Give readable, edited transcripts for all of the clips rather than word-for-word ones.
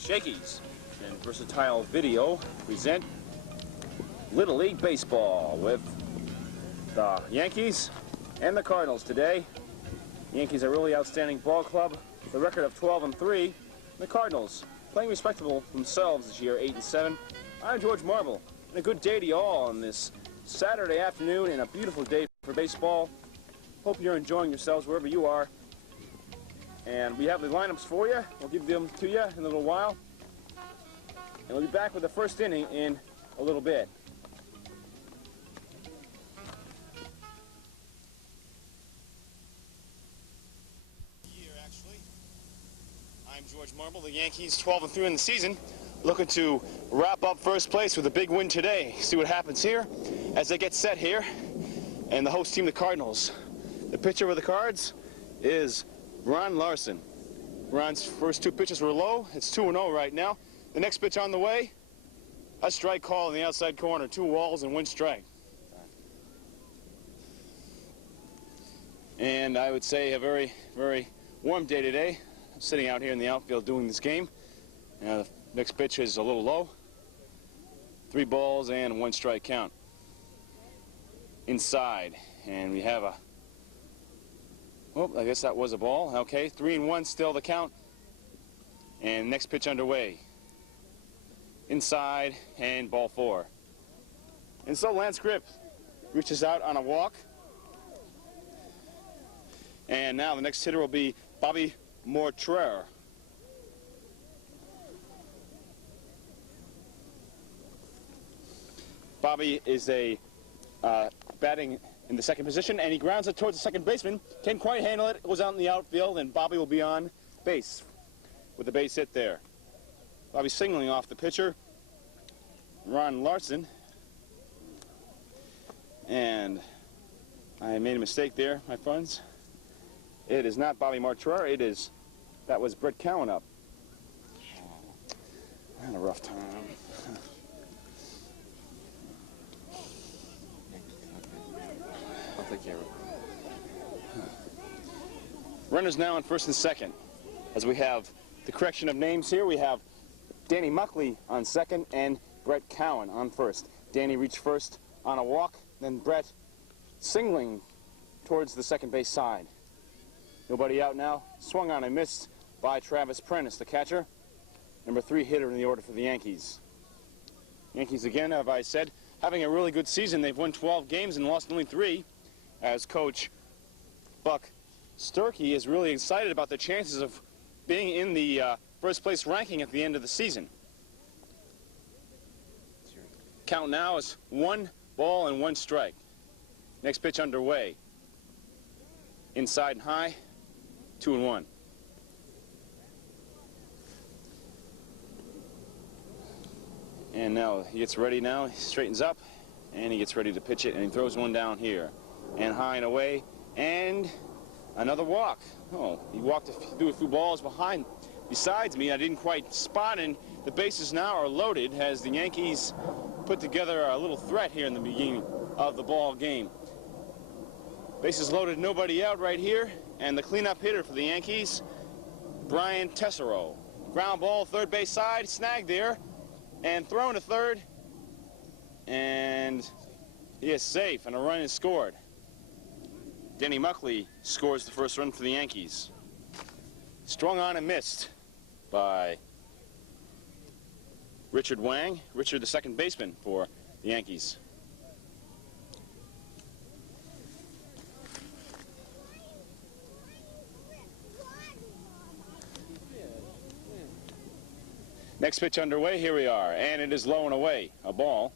Shakey's and Versatile Video present Little League Baseball with the Yankees and the Cardinals today. The Yankees are a really outstanding ball club with a record of 12-3. The Cardinals playing respectable themselves this year, 8-7. I'm George Marble, and a good day to you all on this Saturday afternoon and a beautiful day for baseball. Hope you're enjoying yourselves wherever you are. And we have the lineups for you. We'll give them to you in a little while. And we'll be back with the first inning in a little bit. I'm George Marble. The Yankees 12-3 in the season, looking to wrap up first place with a big win today. See what happens here as they get set here. And the host team, the Cardinals. The pitcher with the Cards is Ron Larson. Ron's first two pitches were low. It's 2-0 right now. The next pitch on the way, a strike call in the outside corner. 2 walls and 1 strike. And I would say a very, very warm day today. I'm sitting out here in the outfield doing this game. The next pitch is a little low. 3 balls and 1 strike count. Inside, and we have a, oh, I guess that was a ball. Okay, 3-1 still the count. And next pitch underway. Inside, and ball 4. And so Lance Grip reaches out on a walk. And now the next hitter will be Bobby Mortrer. Bobby is a batting in the second position, and he grounds it towards the second baseman. Can't quite handle it. It goes out in the outfield, and Bobby will be on base with the base hit there. Bobby singling off the pitcher, Ron Larson. And I made a mistake there, my friends. It is not Bobby Mortrer. It is, that was Brett Cowan up. I had a rough time. Runners now on first and second. As we have the correction of names here, we have Danny Muckley on second and Brett Cowan on first. Danny reached first on a walk, then Brett singling towards the second base side. Nobody out now. Swung on and missed by Travis Prentice, the catcher. Number 3 hitter in the order for the Yankees. Yankees again, as I said, having a really good season. They've won 12 games and lost only 3. As Coach Buck Sturkey is really excited about the chances of being in the first place ranking at the end of the season. Count now is 1 ball and 1 strike. Next pitch underway. Inside and high, 2-1. And now he gets ready now, he straightens up, and he gets ready to pitch it, and he throws one down here. And high and away, and another walk. Oh, he walked a few balls besides me. I didn't quite spot, and the bases now are loaded as the Yankees put together a little threat here in the beginning of the ball game. Bases loaded, nobody out right here, and the cleanup hitter for the Yankees, Brian Tessero. Ground ball, third base side, snagged there, and thrown to third, and he is safe, and a run is scored. Danny Muckley scores the first run for the Yankees. Strung on and missed by Richard Wang. Richard, the second baseman for the Yankees. Next pitch underway, here we are, and it is low and away. A ball,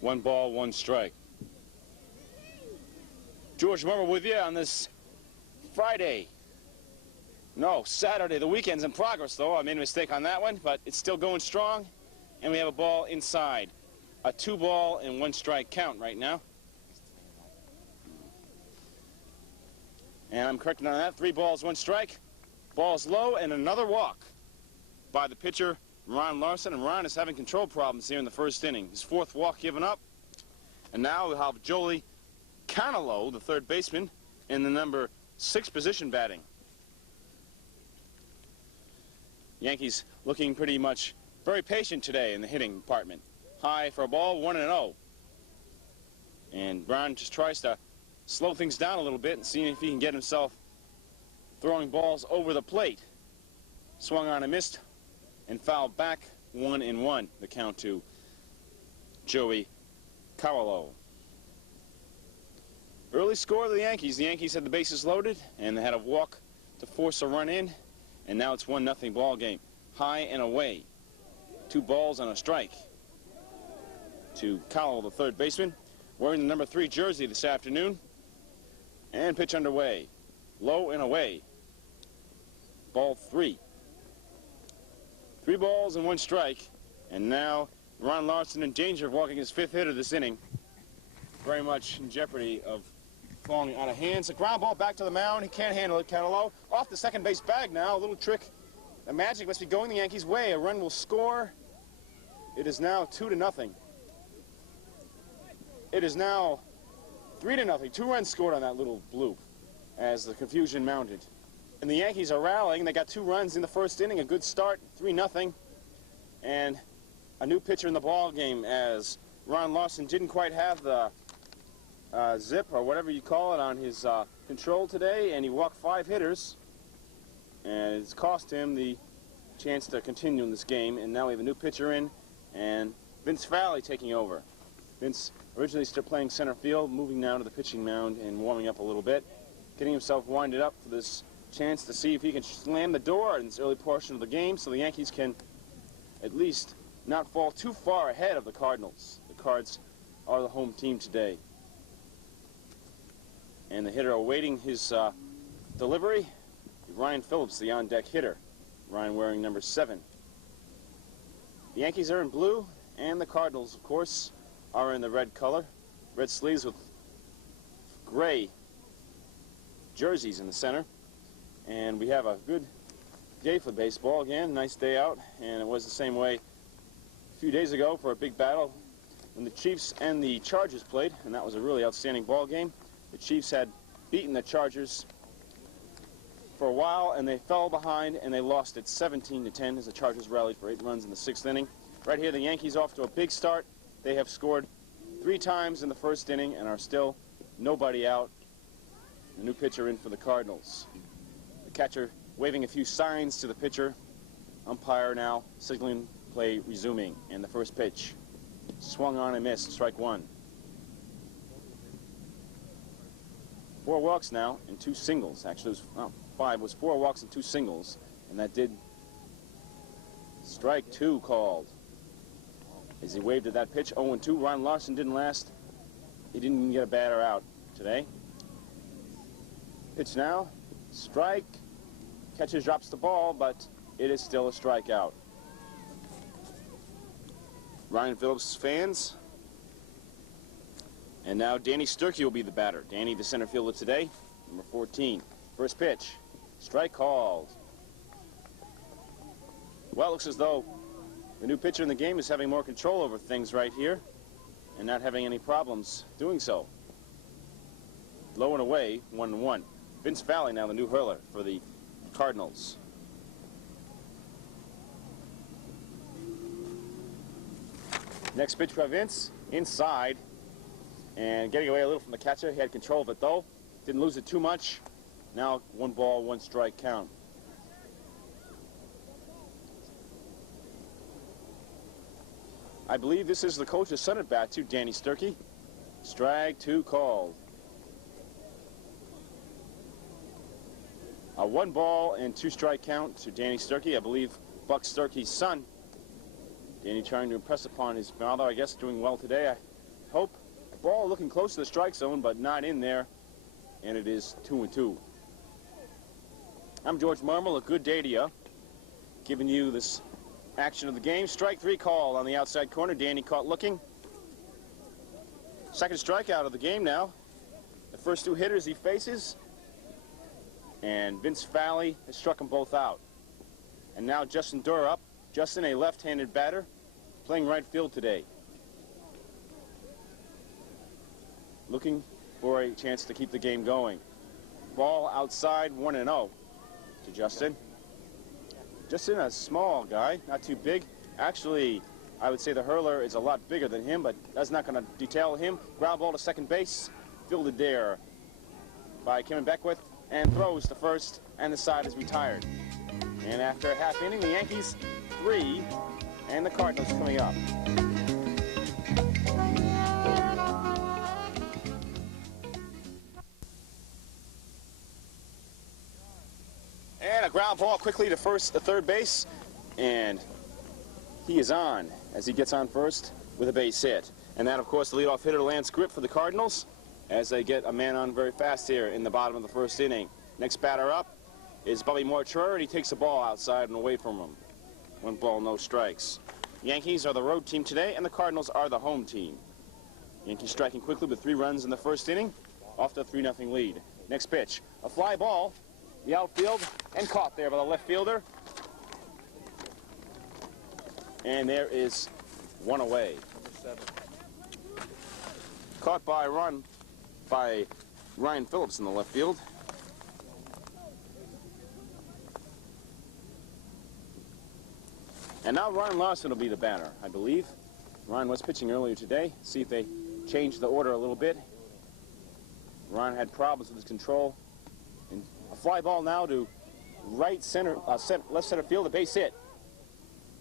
1 ball, 1 strike. George Marble with you on this Friday. No, Saturday. The weekend's in progress, though. I made a mistake on that one, but it's still going strong. And we have a ball inside. A 2 ball and 1 strike count right now. And I'm correcting on that. 3 balls, 1 strike. Ball's low, and another walk by the pitcher, Ron Larson. And Ron is having control problems here in the first inning. His 4th walk given up. And now we'll have Jolie Canelo, the third baseman, in the number 6 position batting. Yankees looking pretty much very patient today in the hitting department. High for a ball, 1-0. And Brown just tries to slow things down a little bit and see if he can get himself throwing balls over the plate. Swung on and missed and fouled back, 1-1. The count to Joey Carlo. Early score of the Yankees. The Yankees had the bases loaded and they had a walk to force a run in. And now it's 1-0 ball game. High and away. 2 balls and a strike to Cowell, the third baseman, wearing the number 3 jersey this afternoon. And pitch underway. Low and away. Ball 3. 3 balls and 1 strike. And now Ron Larson in danger of walking his 5th hitter this inning. Very much in jeopardy of falling out of hands. A ground ball back to the mound. He can't handle it. Cataldo off the second base bag now. A little trick. The magic must be going the Yankees' way. A run will score. It is now 2-0. It is now 3-0. 2 runs scored on that little bloop as the confusion mounted. And the Yankees are rallying. They got 2 runs in the first inning. A good start. 3-0. And a new pitcher in the ball game as Ron Larson didn't quite have the zip or whatever you call it on his control today, and he walked 5 hitters, and it's cost him the chance to continue in this game. And now we have a new pitcher in, and Vince Valley taking over. Vince originally started playing center field, moving now to the pitching mound and warming up a little bit, getting himself winded up for this chance to see if he can slam the door in this early portion of the game so the Yankees can at least not fall too far ahead of the Cardinals. The Cards are the home team today. And the hitter awaiting his delivery, Ryan Phillips, the on-deck hitter. Ryan wearing number 7. The Yankees are in blue, and the Cardinals, of course, are in the red color. Red sleeves with gray jerseys in the center. And we have a good day for baseball again. Nice day out, and it was the same way a few days ago for a big battle when the Chiefs and the Chargers played, and that was a really outstanding ball game. The Chiefs had beaten the Chargers for a while, and they fell behind, and they lost it 17-10 as the Chargers rallied for 8 runs in the 6th inning. Right here, the Yankees off to a big start. They have scored 3 times in the 1st inning and are still nobody out. A new pitcher in for the Cardinals. The catcher waving a few signs to the pitcher. Umpire now signaling play resuming. And the first pitch. Swung on and missed. Strike 1. 4 walks now and 2 singles. Actually, it was 5. It was 4 walks and 2 singles. And that did strike 2 called. As he waved at that pitch, 0-2. Ron Larson didn't last. He didn't even get a batter out today. Pitch now. Strike. Catcher drops the ball, but it is still a strikeout. Ryan Phillips fans. And now Danny Sturkey will be the batter. Danny, the center fielder today, number 14. First pitch. Strike called. Well, it looks as though the new pitcher in the game is having more control over things right here and not having any problems doing so. Low and away, 1-1. Vince Valley now the new hurler for the Cardinals. Next pitch by Vince, inside, and getting away a little from the catcher. He had control of it though. Didn't lose it too much. Now 1 ball, 1 strike count. I believe this is the coach's son at bat too, Danny Sturkey. Strike 2 called. A 1 ball and 2 strike count to Danny Sturkey. I believe Buck Sturkey's son. Danny trying to impress upon his father, I guess, doing well today. I hope. Ball looking close to the strike zone, but not in there. And it is 2-2. I'm George Marmol. A good day to you. Giving you this action of the game. Strike 3 call on the outside corner. Danny caught looking. Second strikeout of the game now. The first 2 hitters he faces. And Vince Valley has struck them both out. And now Justin Durr up. Justin, a left-handed batter, playing right field today. Looking for a chance to keep the game going. Ball outside, 1-0 to Justin. just in a small guy, not too big. Actually, I would say the hurler is a lot bigger than him, but that's not going to detail him. Ground ball to second base, fielded there by Kevin Beckwith, and throws to first, and the side is retired. And after a half inning, the Yankees 3, and the Cardinals coming up. And a ground ball quickly to third base, and he is on as he gets on first with a base hit. And that, of course, the leadoff hitter, Lance Grip, for the Cardinals, as they get a man on very fast here in the bottom of the first inning. Next batter up is Bobby Mortimer, and he takes the ball outside and away from him. 1 ball, no strikes. Yankees are the road team today, and the Cardinals are the home team. Yankees striking quickly with 3 runs in the first inning, off to a 3-0 lead. Next pitch, a fly ball, the outfield, and caught there by the left fielder. And there is 1 away. Caught by Ryan Phillips in the left field. And now Ron Larson will be the batter, I believe. Ron was pitching earlier today. See if they changed the order a little bit. Ron had problems with his control. And a fly ball now to left center field, a base hit.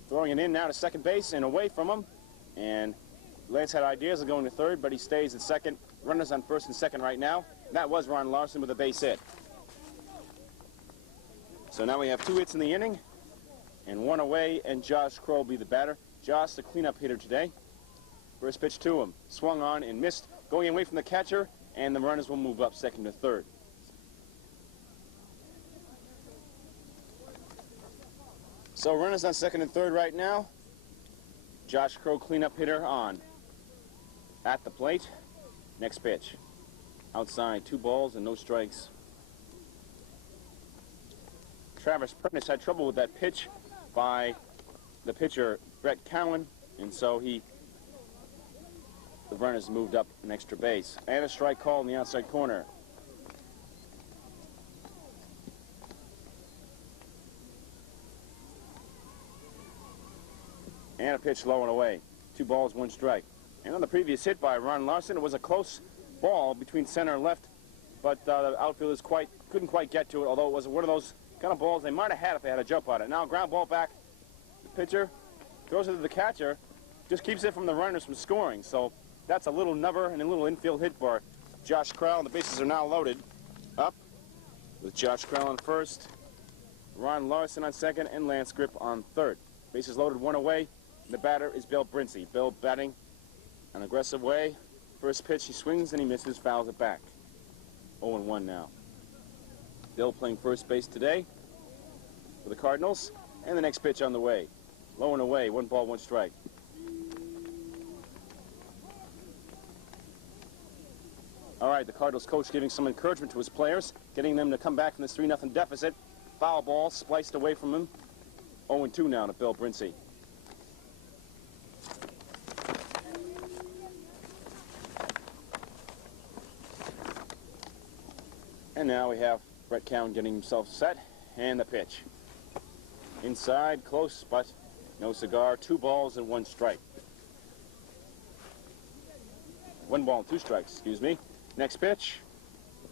Throwing it in now to second base and away from him. And Lance had ideas of going to third, but he stays at second. Runners on first and second right now. That was Ron Larson with a base hit. So now we have 2 hits in the inning, and 1 away, and Josh Crow will be the batter. Josh, the cleanup hitter today. First pitch to him. Swung on and missed, going away from the catcher, and the runners will move up second to third. So runners on second and third right now. Josh Crow, cleanup hitter, on at the plate. Next pitch. Outside, 2 balls and no strikes. Travis Prentice had trouble with that pitch by the pitcher, Brett Cowan, and so the runners moved up an extra base. And a strike call in the outside corner. And a pitch low and away. 2 balls, 1 strike. And on the previous hit by Ron Larson, it was a close ball between center and left, but the outfielders couldn't quite get to it, although it was one of those kind of balls they might have had if they had a jump on it. Now ground ball back. The pitcher throws it to the catcher, just keeps it from the runners from scoring. So that's a little nubber and a little infield hit for Josh Krell. The bases are now loaded up with Josh Krell on first, Ron Larson on second, and Lance Grip on third. Bases loaded, 1 away. The batter is Bill Brinsey. Bill batting an aggressive way. First pitch, he swings and he misses, fouls it back. 0-1 now. Bill playing first base today for the Cardinals. And the next pitch on the way. Low and away, 1 ball, 1 strike. All right, the Cardinals coach giving some encouragement to his players, getting them to come back from this 3-0 deficit. Foul ball spliced away from him. 0-2 now to Bill Brinsey. And now we have Brett Cowan getting himself set, and the pitch. Inside, close, but no cigar. 2 balls and 1 strike. 1 ball and 2 strikes, excuse me. Next pitch,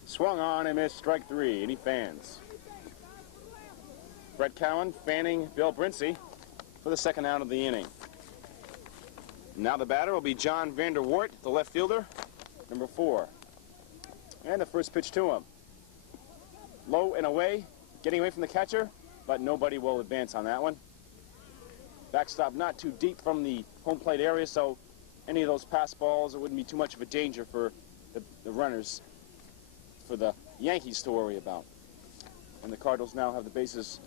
swung on and missed, strike 3, and he fans. Brett Cowan fanning Bill Brinsey for the 2nd out of the inning. Now the batter will be John Vander Wart, the left fielder, number 4. And the first pitch to him. Low and away, getting away from the catcher, but nobody will advance on that one. Backstop not too deep from the home plate area, so any of those pass balls, it wouldn't be too much of a danger for the runners, for the Yankees to worry about. And the Cardinals now have the bases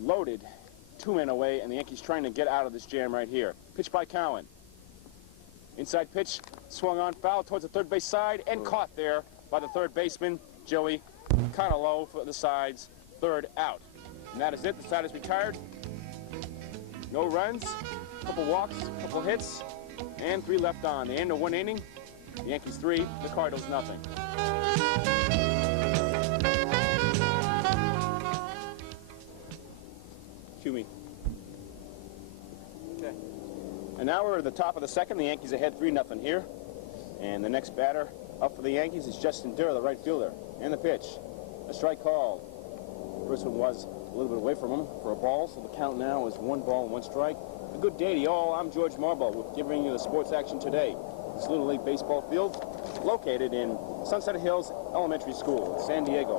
loaded, 2 men away, and the Yankees trying to get out of this jam right here. Pitch by Cowan. Inside pitch, swung on, foul towards the third base side, and caught there by the third baseman, Joey. Kind of low for the sides, 3rd out. And that is it. The side is retired. No runs, couple walks, couple hits, and 3 left on. The end of 1 inning. The Yankees 3, the Cardinals nothing. And now we're at the top of the second. The Yankees ahead 3-0 here. And the next batter up for the Yankees is Justin Durr, the right fielder. And the pitch. A strike called. First one was a little bit away from him for a ball, so the count now is 1 ball and 1 strike. A good day to y'all. I'm George Marble, giving you the sports action today. This Little League baseball field located in Sunset Hills Elementary School in San Diego.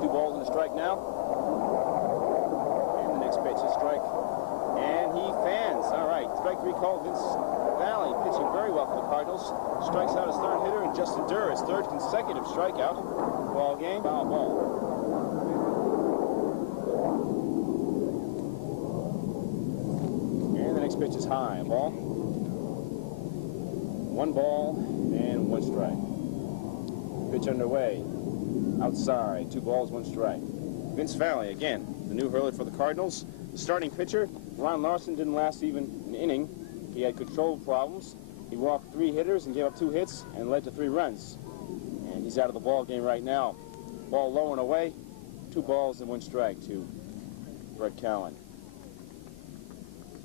2 balls and a strike now. And the next pitch is strike. And he fans. All right, strike 3 called. Vince Valley pitching very well for the Cardinals. Strikes out his 3rd hitter, and Justin Durr, his 3rd consecutive strikeout. Ball game, foul ball. And the next pitch is high. Ball. 1 ball and 1 strike. Pitch underway. Outside. 2 balls, 1 strike. Vince Valley, again, the new hurler for the Cardinals. The starting pitcher, Ron Larson, didn't last even an inning. He had control problems. He walked 3 hitters and gave up 2 hits and led to 3 runs. And he's out of the ball game right now. Ball low and away. 2 balls and 1 strike to Brett Cowan.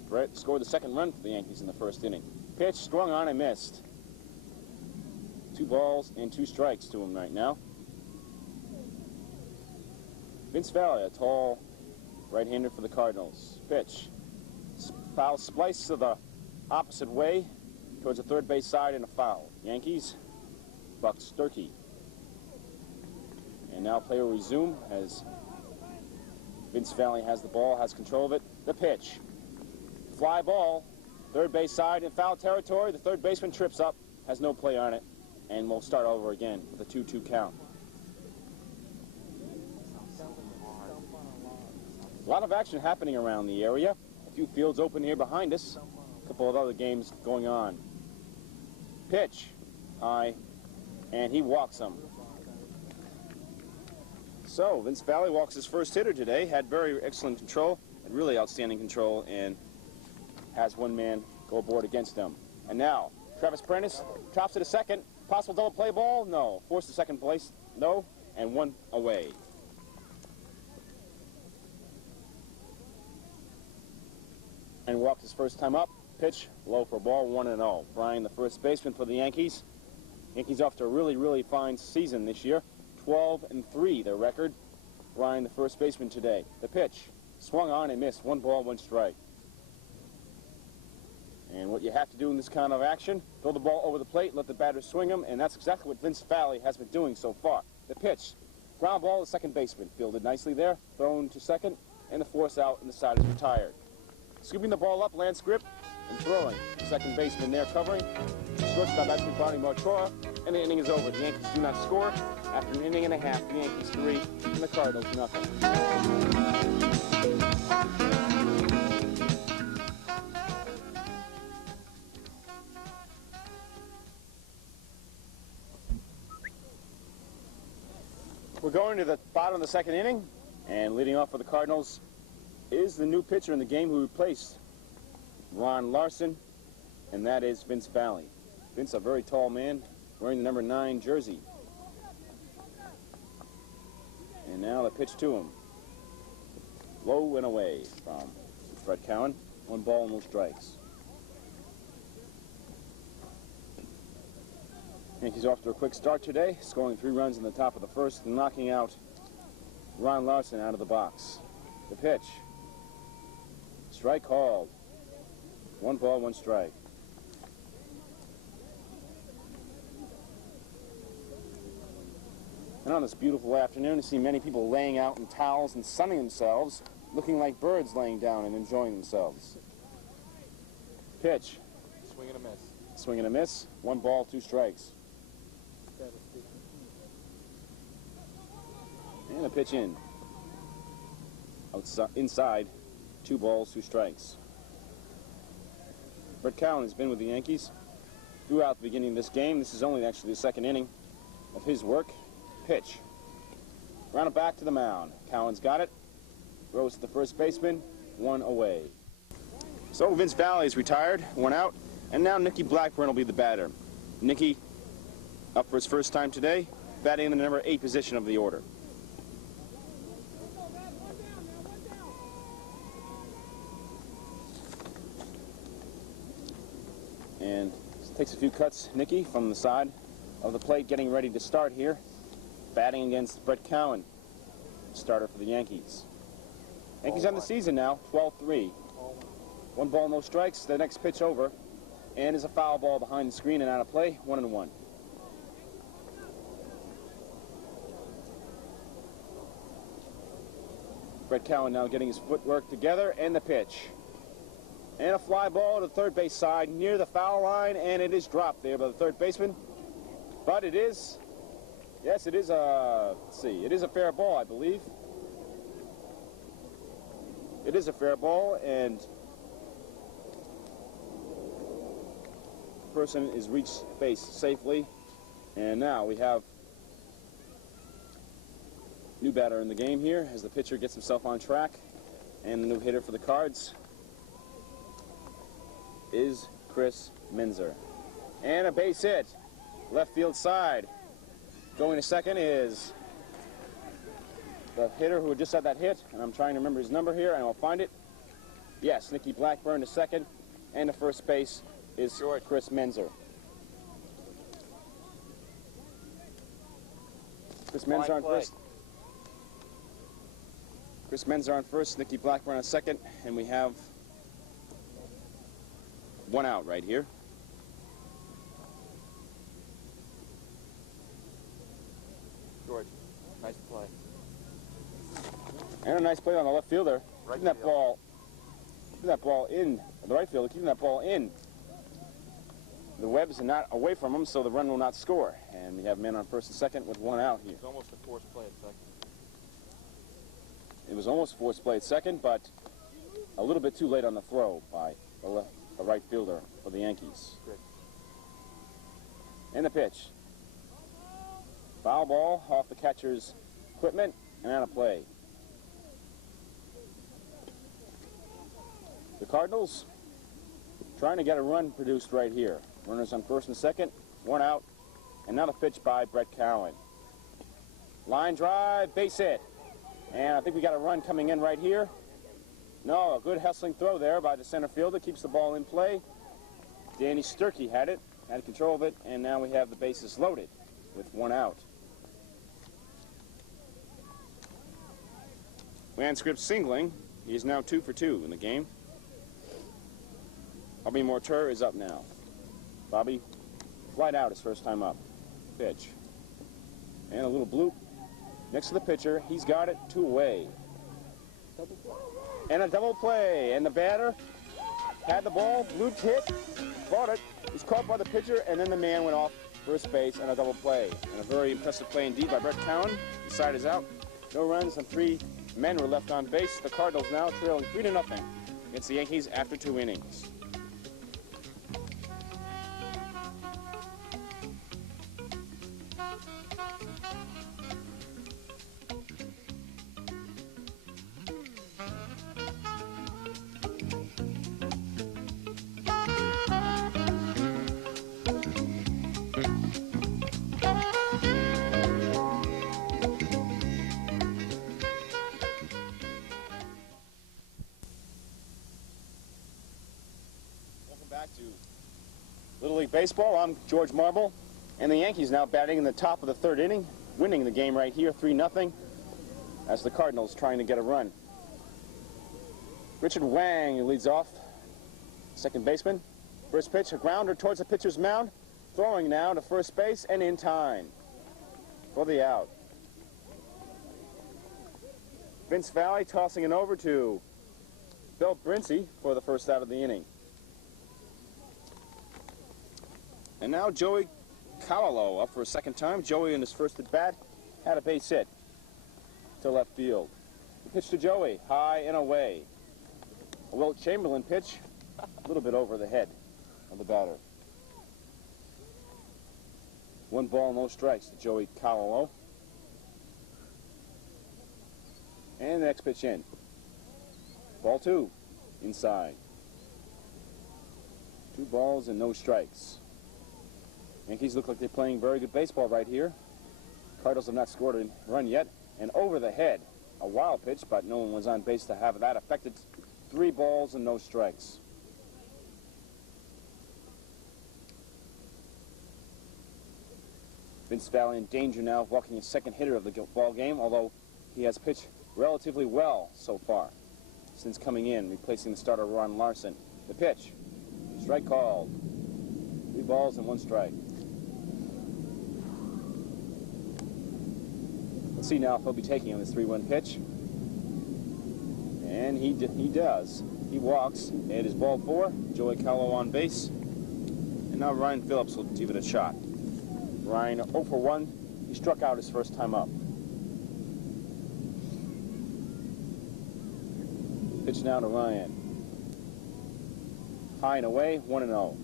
Brett scored the 2nd run for the Yankees in the 1st inning. Pitch swung on and missed. 2 balls and 2 strikes to him right now. Vince Valley, a tall right-hander for the Cardinals. Pitch. Foul splice to the opposite way towards the 3rd base side and a foul. Yankees, Buck Sturkey. And now play will resume as Vince Valley has the ball, has control of it. The pitch. Fly ball, 3rd base side in foul territory. The 3rd baseman trips up, has no play on it, and we'll start over again with a 2-2 count. A lot of action happening around the area. A few fields open here behind us. A couple of other games going on. Pitch. High. And he walks him. So, Vince Valley walks his 1st hitter today. Had very excellent control. Had really outstanding control. And has 1 man go aboard against him. And now, Travis Prentice chops to the 2nd. Possible double play ball? No. Forced to 2nd place? No. And 1 away. And walked his 1st time up. Pitch low for ball, 1-0. Brian, the 1st baseman for the Yankees. Yankees off to a really, really fine season this year. 12-3, their record. Brian, the 1st baseman today. The pitch swung on and missed. 1 ball, 1 strike. And what you have to do in this kind of action, throw the ball over the plate, let the batter swing him, and that's exactly what Vince Valley has been doing so far. The pitch, ground ball to 2nd baseman. Fielded nicely there, thrown to 2nd, and the force out, and the side is retired. Scooping the ball up, Lance Grip, and throwing. 2nd baseman there covering. Shortstop actually Barney Marchora, and the inning is over. The Yankees do not score. After an inning and a half, the Yankees 3 and the Cardinals nothing. We're going to the bottom of the 2nd inning, and leading off for the Cardinals is the new pitcher in the game who replaced Ron Larson, and that is Vince Valley. Vince, a very tall man, wearing the number 9 jersey. And now the pitch to him. Low and away from Brett Cowan. 1 ball and no strikes. Yankees off to a quick start today, scoring 3 runs in the top of the 1st and knocking out Ron Larson out of the box. The pitch. Strike called. 1 ball, 1 strike. And on this beautiful afternoon, to see many people laying out in towels and sunning themselves, looking like birds laying down and enjoying themselves. Pitch. Swing and a miss. Swing and a miss. 1 ball, 2 strikes. And a pitch in. Outside, inside, 2 balls, 2 strikes. Brett Cowan has been with the Yankees throughout the beginning of this game. This is only actually the 2nd inning of his work. Pitch. Round it back to the mound. Cowan's got it. Throws to the 1st baseman. 1 away. So Vince Valley is retired, 1 out, and now Nicky Blackburn will be the batter. Nicky up for his 1st time today, batting in the number 8 position of the order. Takes a few cuts, Nicky, from the side of the plate, getting ready to start here. Batting against Brett Cowan, starter for the Yankees. Yankees on the season now, 12-3. 1 ball, no strikes. The next pitch over, and is a foul ball behind the screen and out of play, 1-1. Brett Cowan now getting his footwork together, and the pitch. And a fly ball to the third base side near the foul line, and it is dropped there by the third baseman. But it is, yes, it is a, let's see, it is a fair ball, I believe. It is a fair ball, and the person is reached base safely. And now we have new batter in the game here as the pitcher gets himself on track. And the new hitter for the Cards is Chris Minzer. And a base hit, left field side. Going to second is the hitter who just had that hit, and I'm trying to remember his number here, and I'll find it. Yes, Nicky Blackburn to second, and the first base is Chris Minzer. Chris Minzer on first. Chris Minzer on first, Nicky Blackburn on second, and we have 1 out right here. George, nice play. And a nice play on the left fielder. Right keeping that ball in, the right fielder, keeping that ball in. The Webbs are not away from him, so the run will not score. And we have men on first and second with 1 out here. It's almost a forced play at second. It was almost forced play at second, but a little bit too late on the throw by the right fielder for the Yankees. Good. And the pitch. Foul ball off the catcher's equipment and out of play. The Cardinals trying to get a run produced right here. Runners on first and second, 1 out, and now the pitch by Brett Cowan. Line drive, base hit. And I think we got a run coming in right here. No, a good hustling throw there by the center fielder, keeps the ball in play. Danny Sturkey had control of it, and now we have the bases loaded with 1 out. Landscript singling. He is now 2 for 2 in the game. Bobby Morter is up now. Bobby flied out his first time up. Pitch. And a little bloop next to the pitcher. He's got it 2 away. And a double play. And the batter had the ball, looped, hit, caught it. Was caught by the pitcher, and then the man went off first base and a double play. And a very impressive play indeed by Brett Cowan. The side is out. No runs and 3 men were left on base. The Cardinals now trailing 3-0 against the Yankees after 2 innings. Back to Little League Baseball. I'm George Marble, and the Yankees now batting in the top of the 3rd inning, winning the game right here, 3-0, as the Cardinals trying to get a run. Richard Wang leads off, second baseman. First pitch, a grounder towards the pitcher's mound, throwing now to first base and in time for the out. Vince Valley tossing it over to Bill Brincey for the first out of the inning. And now Joey Calalo up for a second time. Joey in his first at bat had a base hit to left field. The pitch to Joey, high and away. A Wilt Chamberlain pitch, a little bit over the head of the batter. 1 ball, no strikes to Joey Calalo. And the next pitch in. Ball 2, inside. 2 balls and no strikes. Yankees look like they're playing very good baseball right here. Cardinals have not scored a run yet. And over the head, a wild pitch, but no one was on base to have that affected. 3 balls and no strikes. Vince Valley in danger now of walking his second hitter of the ball game, although he has pitched relatively well so far since coming in, replacing the starter Ron Larson. The pitch. Strike called. 3 balls and 1 strike. Let's see now if he'll be taking on this 3-1 pitch. And he does. He walks. It is ball 4. Joey Callow on base. And now Ryan Phillips will give it a shot. Ryan 0 for 1. He struck out his first time up. Pitch now to Ryan. High and away, 1-0.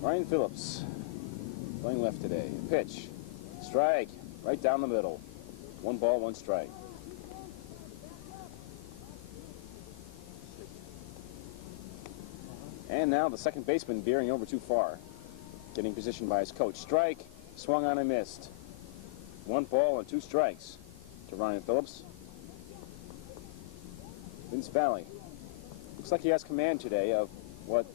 Ryan Phillips playing left today. Pitch. Strike. Right down the middle. 1 ball, 1 strike. And now the second baseman veering over too far. Getting positioned by his coach. Strike. Swung on and missed. 1 ball and 2 strikes to Ryan Phillips. Vince Valley. Looks like he has command today of what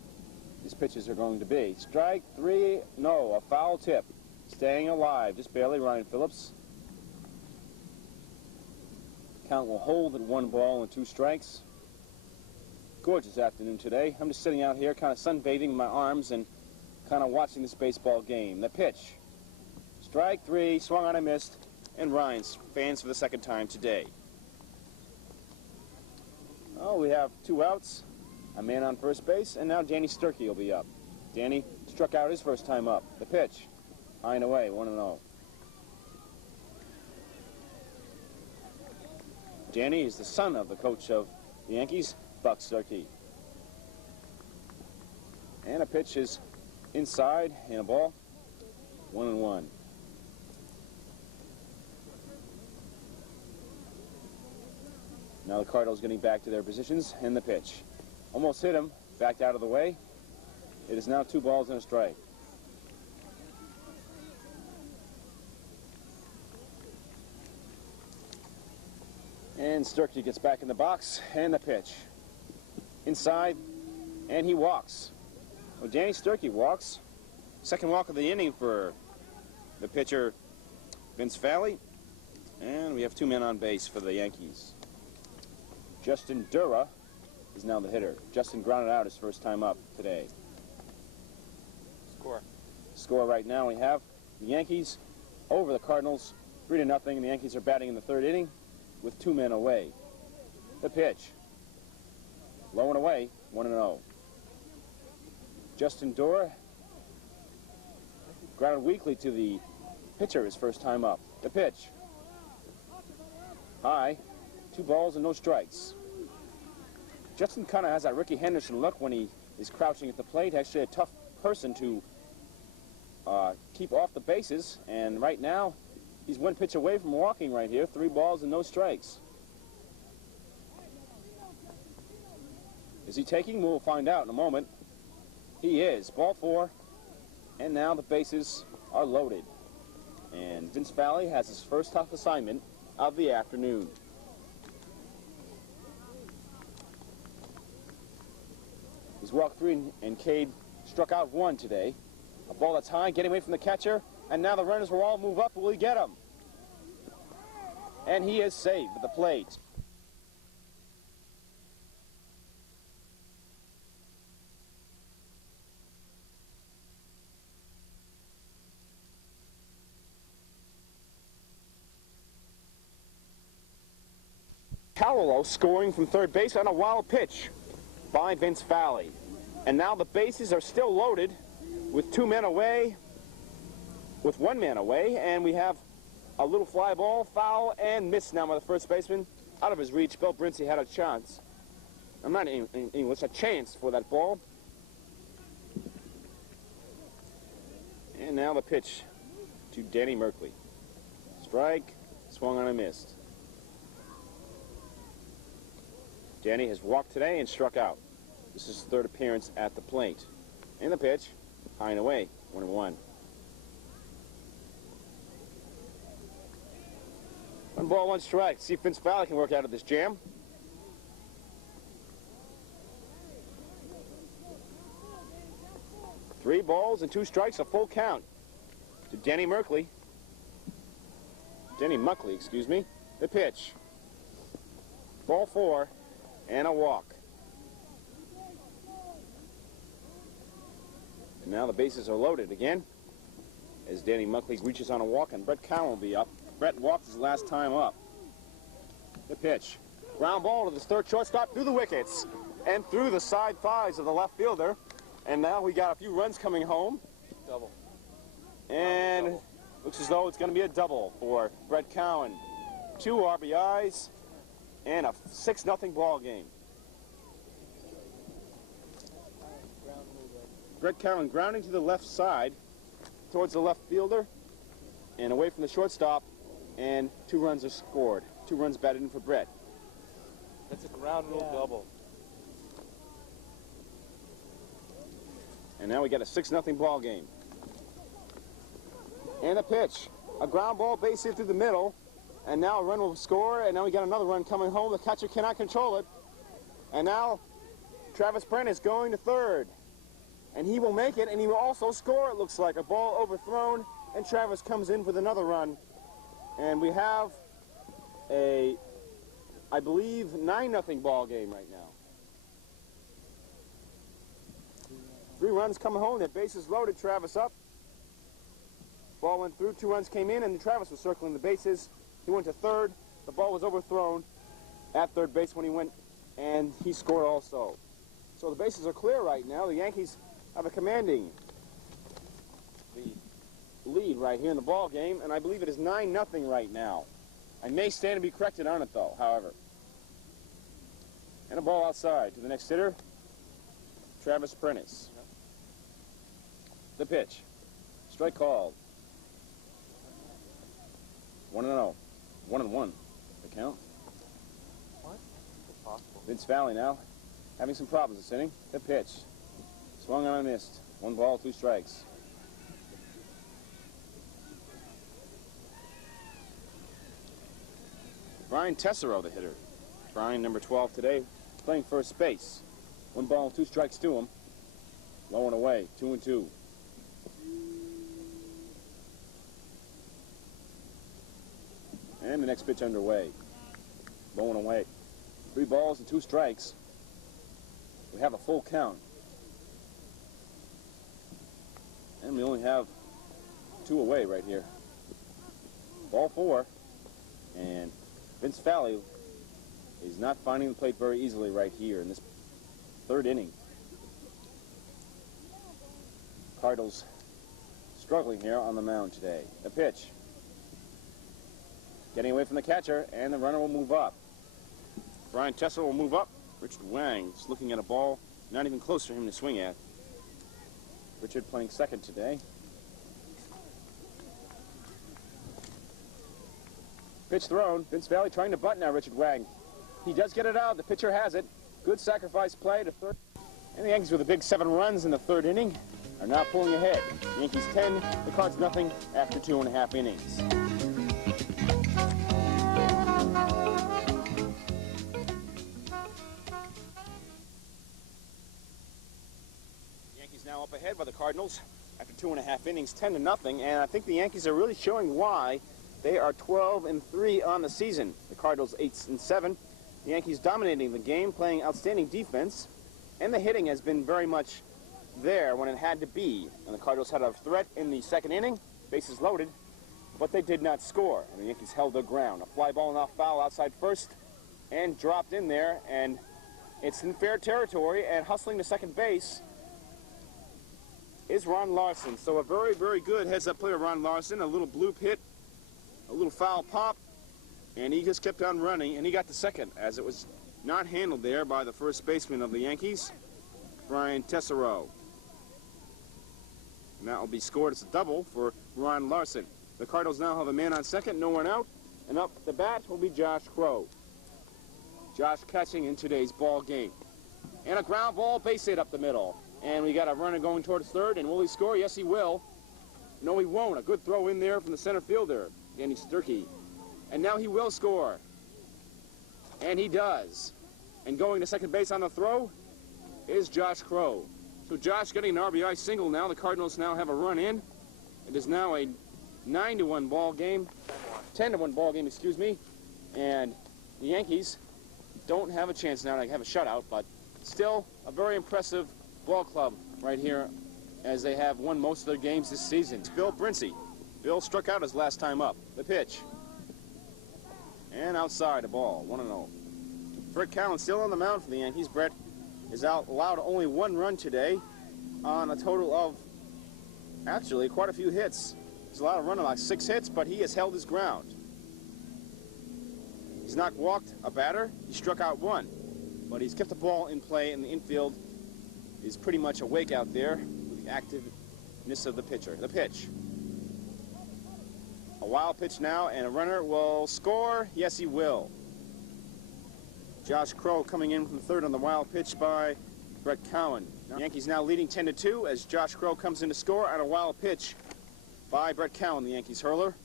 his pitches are going to be. Strike 3. No, a foul tip. Staying alive, just barely, Ryan Phillips. Count will hold at 1 ball and 2 strikes. Gorgeous afternoon today. I'm just sitting out here kind of sunbathing my arms and kind of watching this baseball game. The pitch. Strike 3, swung on and missed, and Ryan fans for the second time today. Oh, we have 2 outs, a man on first base, and now Danny Sturkey will be up. Danny struck out his first time up. The pitch. High and away, 1-0. Danny is the son of the coach of the Yankees, Buck Sturkey. And a pitch is inside, and a ball, 1-1. Now the Cardinals getting back to their positions, and the pitch. Almost hit him, backed out of the way. It is now 2 balls and a strike. And Sturkey gets back in the box, and the pitch. Inside, and he walks. Well, Danny Sturkey walks. Second walk of the inning for the pitcher, Vince Valley. And we have 2 men on base for the Yankees. Justin Dura is now the hitter. Justin grounded out his first time up today. Score right now, we have the Yankees over the Cardinals, 3-0. The Yankees are batting in the 3rd inning with 2 men away. The pitch. Low and away, 1-0. Justin Dura grounded weakly to the pitcher his first time up. The pitch. High. 2 balls and no strikes. Justin kind of has that Ricky Henderson look when he is crouching at the plate. Actually a tough person to keep off the bases. And right now, he's 1 pitch away from walking right here. 3 balls and no strikes. Is he taking? We'll find out in a moment. He is. Ball 4. And now the bases are loaded. And Vince Valley has his first tough assignment of the afternoon. He's walked 3 and Cade struck out 1 today. A ball that's high, getting away from the catcher, and now the runners will all move up. Will he get him? And he is safe at the plate. Callow scoring from 3rd base on a wild pitch by Vince Valley. And now the bases are still loaded with 2 men away, with 1 man away, and we have a little fly ball, foul, and miss now by the first baseman. Out of his reach. Bill Brinsey had a chance. I'm not in English, a chance for that ball. And now the pitch to Danny Merkley. Strike, swung on and missed. Danny has walked today and struck out. This is his 3rd appearance at the plate. And the pitch, high and away, 1-1. 1 ball, 1 strike. See if Vince Valley can work out of this jam. 3 balls and 2 strikes, a full count to Denny Muckley, excuse me. The pitch. Ball 4 and a walk. And now the bases are loaded again as Danny Muckley reaches on a walk, and Brett Cowan will be up. Brett walked his last time up. The pitch. Ground ball to the third shortstop through the wickets and through the side thighs of the left fielder. And now we got a few runs coming home. Double. And looks as though it's going to be a double for Brett Cowan. 2 RBIs and a 6-0 ball game. Brett Cowan grounding to the left side towards the left fielder and away from the shortstop, and 2 runs are scored. 2 runs batted in for Brett. That's a ground rule double. And now we got a 6-0 ball game. And a pitch. A ground ball base hit through the middle, and now a run will score, and now we got another run coming home. The catcher cannot control it. And now Travis Prentice going to third. And he will make it, and he will also score, it looks like. A ball overthrown, and Travis comes in with another run. And we have a, I believe, 9-0 ball game right now. 3 runs coming home, the bases loaded, Travis up. Ball went through, 2 runs came in, and Travis was circling the bases. He went to third. The ball was overthrown at third base when he went, and he scored also. So the bases are clear right now. The Yankees have a commanding lead right here in the ball game, and I believe it is 9-0 right now. I may stand to be corrected on it, though, however. And a ball outside to the next hitter, Travis Prentice. The pitch. Strike called. 1-0. 1-1. The count. What? It's possible. Vince Valley now having some problems this inning. The pitch. Swung on and missed. 1 ball, 2 strikes. Brian Tessero, the hitter. Brian, number 12 today, playing first base. 1 ball, 2 strikes to him. Low and away, 2-2. And the next pitch underway. Low and away. 3 balls and 2 strikes. We have a full count. And we only have 2 away right here. Ball 4. And Vince Valley is not finding the plate very easily right here in this 3rd inning. Cardinals struggling here on the mound today. The pitch. Getting away from the catcher, and the runner will move up. Brian Tessel will move up. Richard Wang is looking at a ball not even close for him to swing at. Richard playing second today. Pitch thrown. Vince Valley trying to bunt now, Richard Wang. He does get it out. The pitcher has it. Good sacrifice play to third. And the Yankees with a big 7 runs in the 3rd inning are now pulling ahead. The Yankees 10, the Cards nothing after 2.5 innings. Yankees now up ahead by the Cardinals after 2.5 innings, 10-0, and I think the Yankees are really showing why they are 12-3 on the season. The Cardinals 8-7. The Yankees dominating the game, playing outstanding defense, and the hitting has been very much there when it had to be. And the Cardinals had a threat in the 2nd inning, bases loaded, but they did not score. And the Yankees held their ground. A fly ball and off foul outside first, and dropped in there, and it's in fair territory, and hustling to second base is Ron Larson. So a very, very good heads-up player, Ron Larson. A little bloop hit, a little foul pop, and he just kept on running, and he got to second as it was not handled there by the first baseman of the Yankees, Brian Tessero. And that will be scored as a double for Ron Larson. The Cardinals now have a man on second, no one out, and up the bat will be Josh Crow. Josh catching in today's ball game. And a ground ball, base hit up the middle. And we got a runner going towards third, and will he score? Yes, he will. No, he won't. A good throw in there from the center fielder, Danny Sturkey. And now he will score. And he does. And going to second base on the throw is Josh Crow. So Josh getting an RBI single now. The Cardinals now have a run in. It is now a 9-1 ball game. 10-1 ball game, excuse me. And the Yankees don't have a chance now to have a shutout, but still a very impressive ball club right here as they have won most of their games this season. It's Bill Brincey. Bill struck out his last time up. The pitch. And outside the ball, 1-0. Brett Cowan still on the mound for the Yankees. Brett is allowed only one run today on a total of actually quite a few hits. He's allowed to run like 6 hits, but he has held his ground. He's not walked a batter. He struck out 1, but he's kept the ball in play, and the infield is pretty much awake out there with the activeness of the pitcher. The pitch. A wild pitch now, and a runner will score. Yes, he will. Josh Crow coming in from third on the wild pitch by Brett Cowan. The Yankees now leading 10-2 as Josh Crow comes in to score on a wild pitch by Brett Cowan, the Yankees hurler.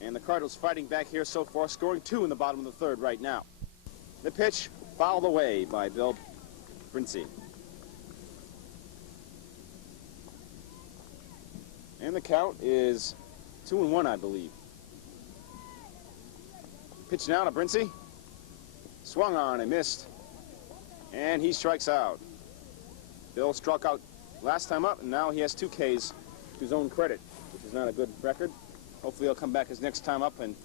And the Cardinals fighting back here so far, scoring 2 in the bottom of the third right now. The pitch fouled away by Bill Brincey. And the count is 2-1, I believe. Pitch now to Brincey. Swung on and missed. And he strikes out. Bill struck out last time up, and now he has 2 Ks to his own credit, which is not a good record. Hopefully he'll come back his next time up and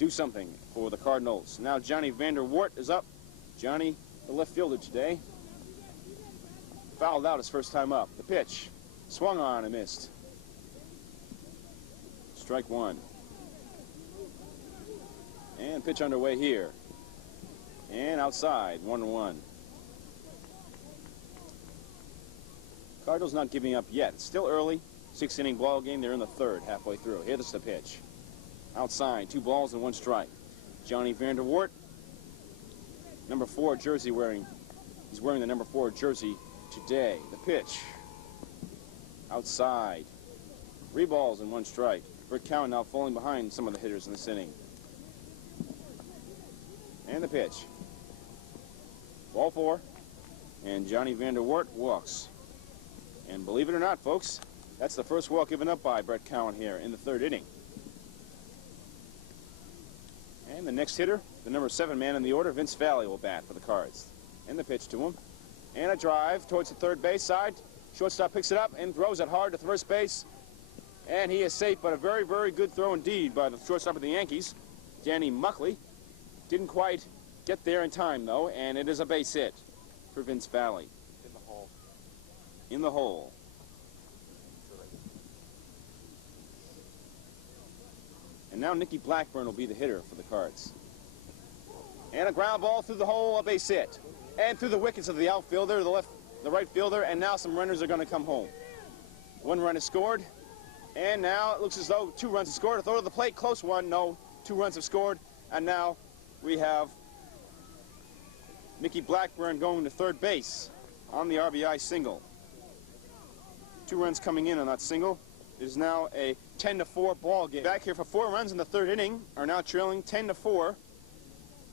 do something for the Cardinals. Now Johnny Vander Wart is up. Johnny, the left fielder today, fouled out his first time up. The pitch. Swung on and missed. Strike 1. And pitch underway here. And outside, 1-1. Cardinals not giving up yet. It's still early. 6-inning ball game. They're in the third, halfway through. Here's the pitch. Outside, 2 balls and 1 strike. Johnny Vander Wart, number 4 jersey wearing. He's wearing the number 4 jersey today. The pitch. Outside. 3 balls and 1 strike. Brett Cowan now falling behind some of the hitters in this inning. And the pitch. Ball 4. And Johnny Vander Wart walks. And believe it or not, folks, that's the first walk given up by Brett Cowan here in the 3rd inning. And the next hitter, the number 7 man in the order, Vince Valley, will bat for the Cards. And the pitch to him. And a drive towards the third base side. Shortstop picks it up and throws it hard to first base. And he is safe, but a very, very good throw indeed by the shortstop of the Yankees, Danny Muckley. Didn't quite get there in time, though, and it is a base hit for Vince Valley. In the hole. In the hole. And now Nicky Blackburn will be the hitter for the Cards. And a ground ball through the hole, a base hit. And through the wickets of the outfielder, the right fielder, and now some runners are going to come home. 1 run is scored, and now it looks as though 2 runs have scored. A throw to the plate, close one, no. 2 runs have scored, and now we have Nicky Blackburn going to third base on the RBI single. 2 runs coming in on that single. It is now a 10-4 ball game. Back here for 4 runs in the 3rd inning, are now trailing 10-4.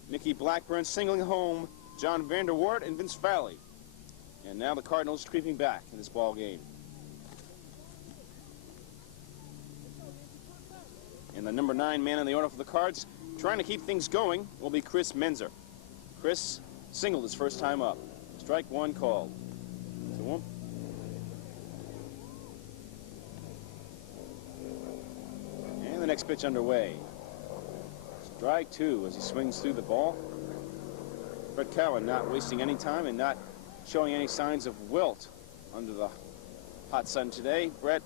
Nicky Blackburn singling home John Vander Wart and Vince Valley. And now the Cardinals creeping back in this ball game. And the number 9 man in the order for the Cards, trying to keep things going, will be Chris Menzer. Chris singled his first time up. Strike 1 called. To him. And the next pitch underway. Strike 2 as he swings through the ball. Brett Cowan not wasting any time and not showing any signs of wilt under the hot sun today. Brett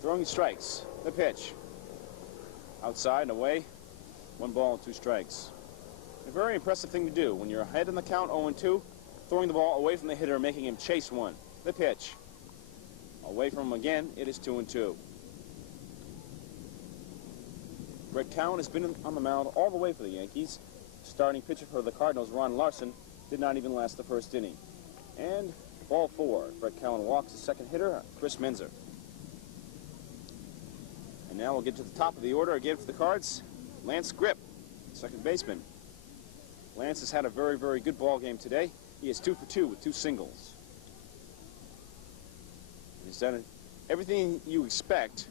throwing strikes. The pitch. Outside and away. 1 ball and 2 strikes. A very impressive thing to do when you're ahead in the count 0-2, throwing the ball away from the hitter, making him chase 1. The pitch. Away from him again, it is 2-2. Brett Cowan has been on the mound all the way for the Yankees. Starting pitcher for the Cardinals, Ron Larson, did not even last the 1st inning. And ball 4. Brett Cowan walks the second hitter, Chris Menzer. And now we'll get to the top of the order again for the Cards. Lance Grip, second baseman. Lance has had a very, very good ball game today. He is 2 for 2 with 2 singles. He's done everything you expect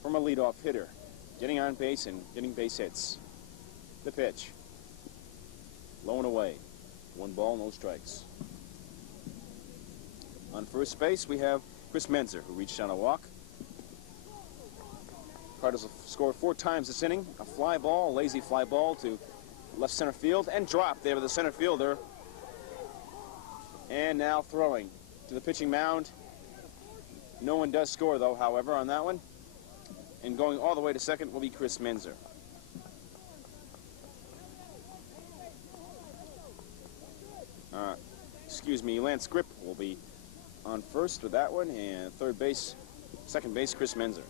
from a leadoff hitter. Getting on base and getting base hits. The pitch. Low and away. 1 ball, no strikes. On first base, we have Chris Menzer, who reached on a walk. Cardinals have scored 4 times this inning. A fly ball, a lazy fly ball to left center field, and dropped there with the center fielder. And now throwing to the pitching mound. No one does score, though, however, on that one. And going all the way to second will be Chris Menzer. Excuse me, Lance Grip will be on first with that one, and second base, Chris Menzer.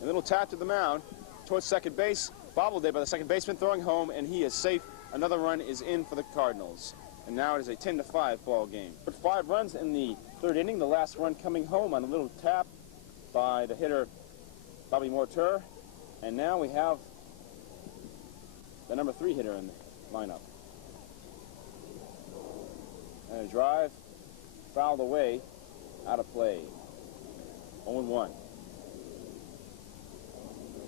A little tap to the mound towards second base, bobbled there by the second baseman, throwing home, and he is safe. Another run is in for the Cardinals. And now it is a 10-5 ball game. 5 runs in the 3rd inning, the last run coming home on a little tap by the hitter, Bobby Morter. And now we have the number 3 hitter in the lineup. And a drive, fouled away, out of play. 0-1.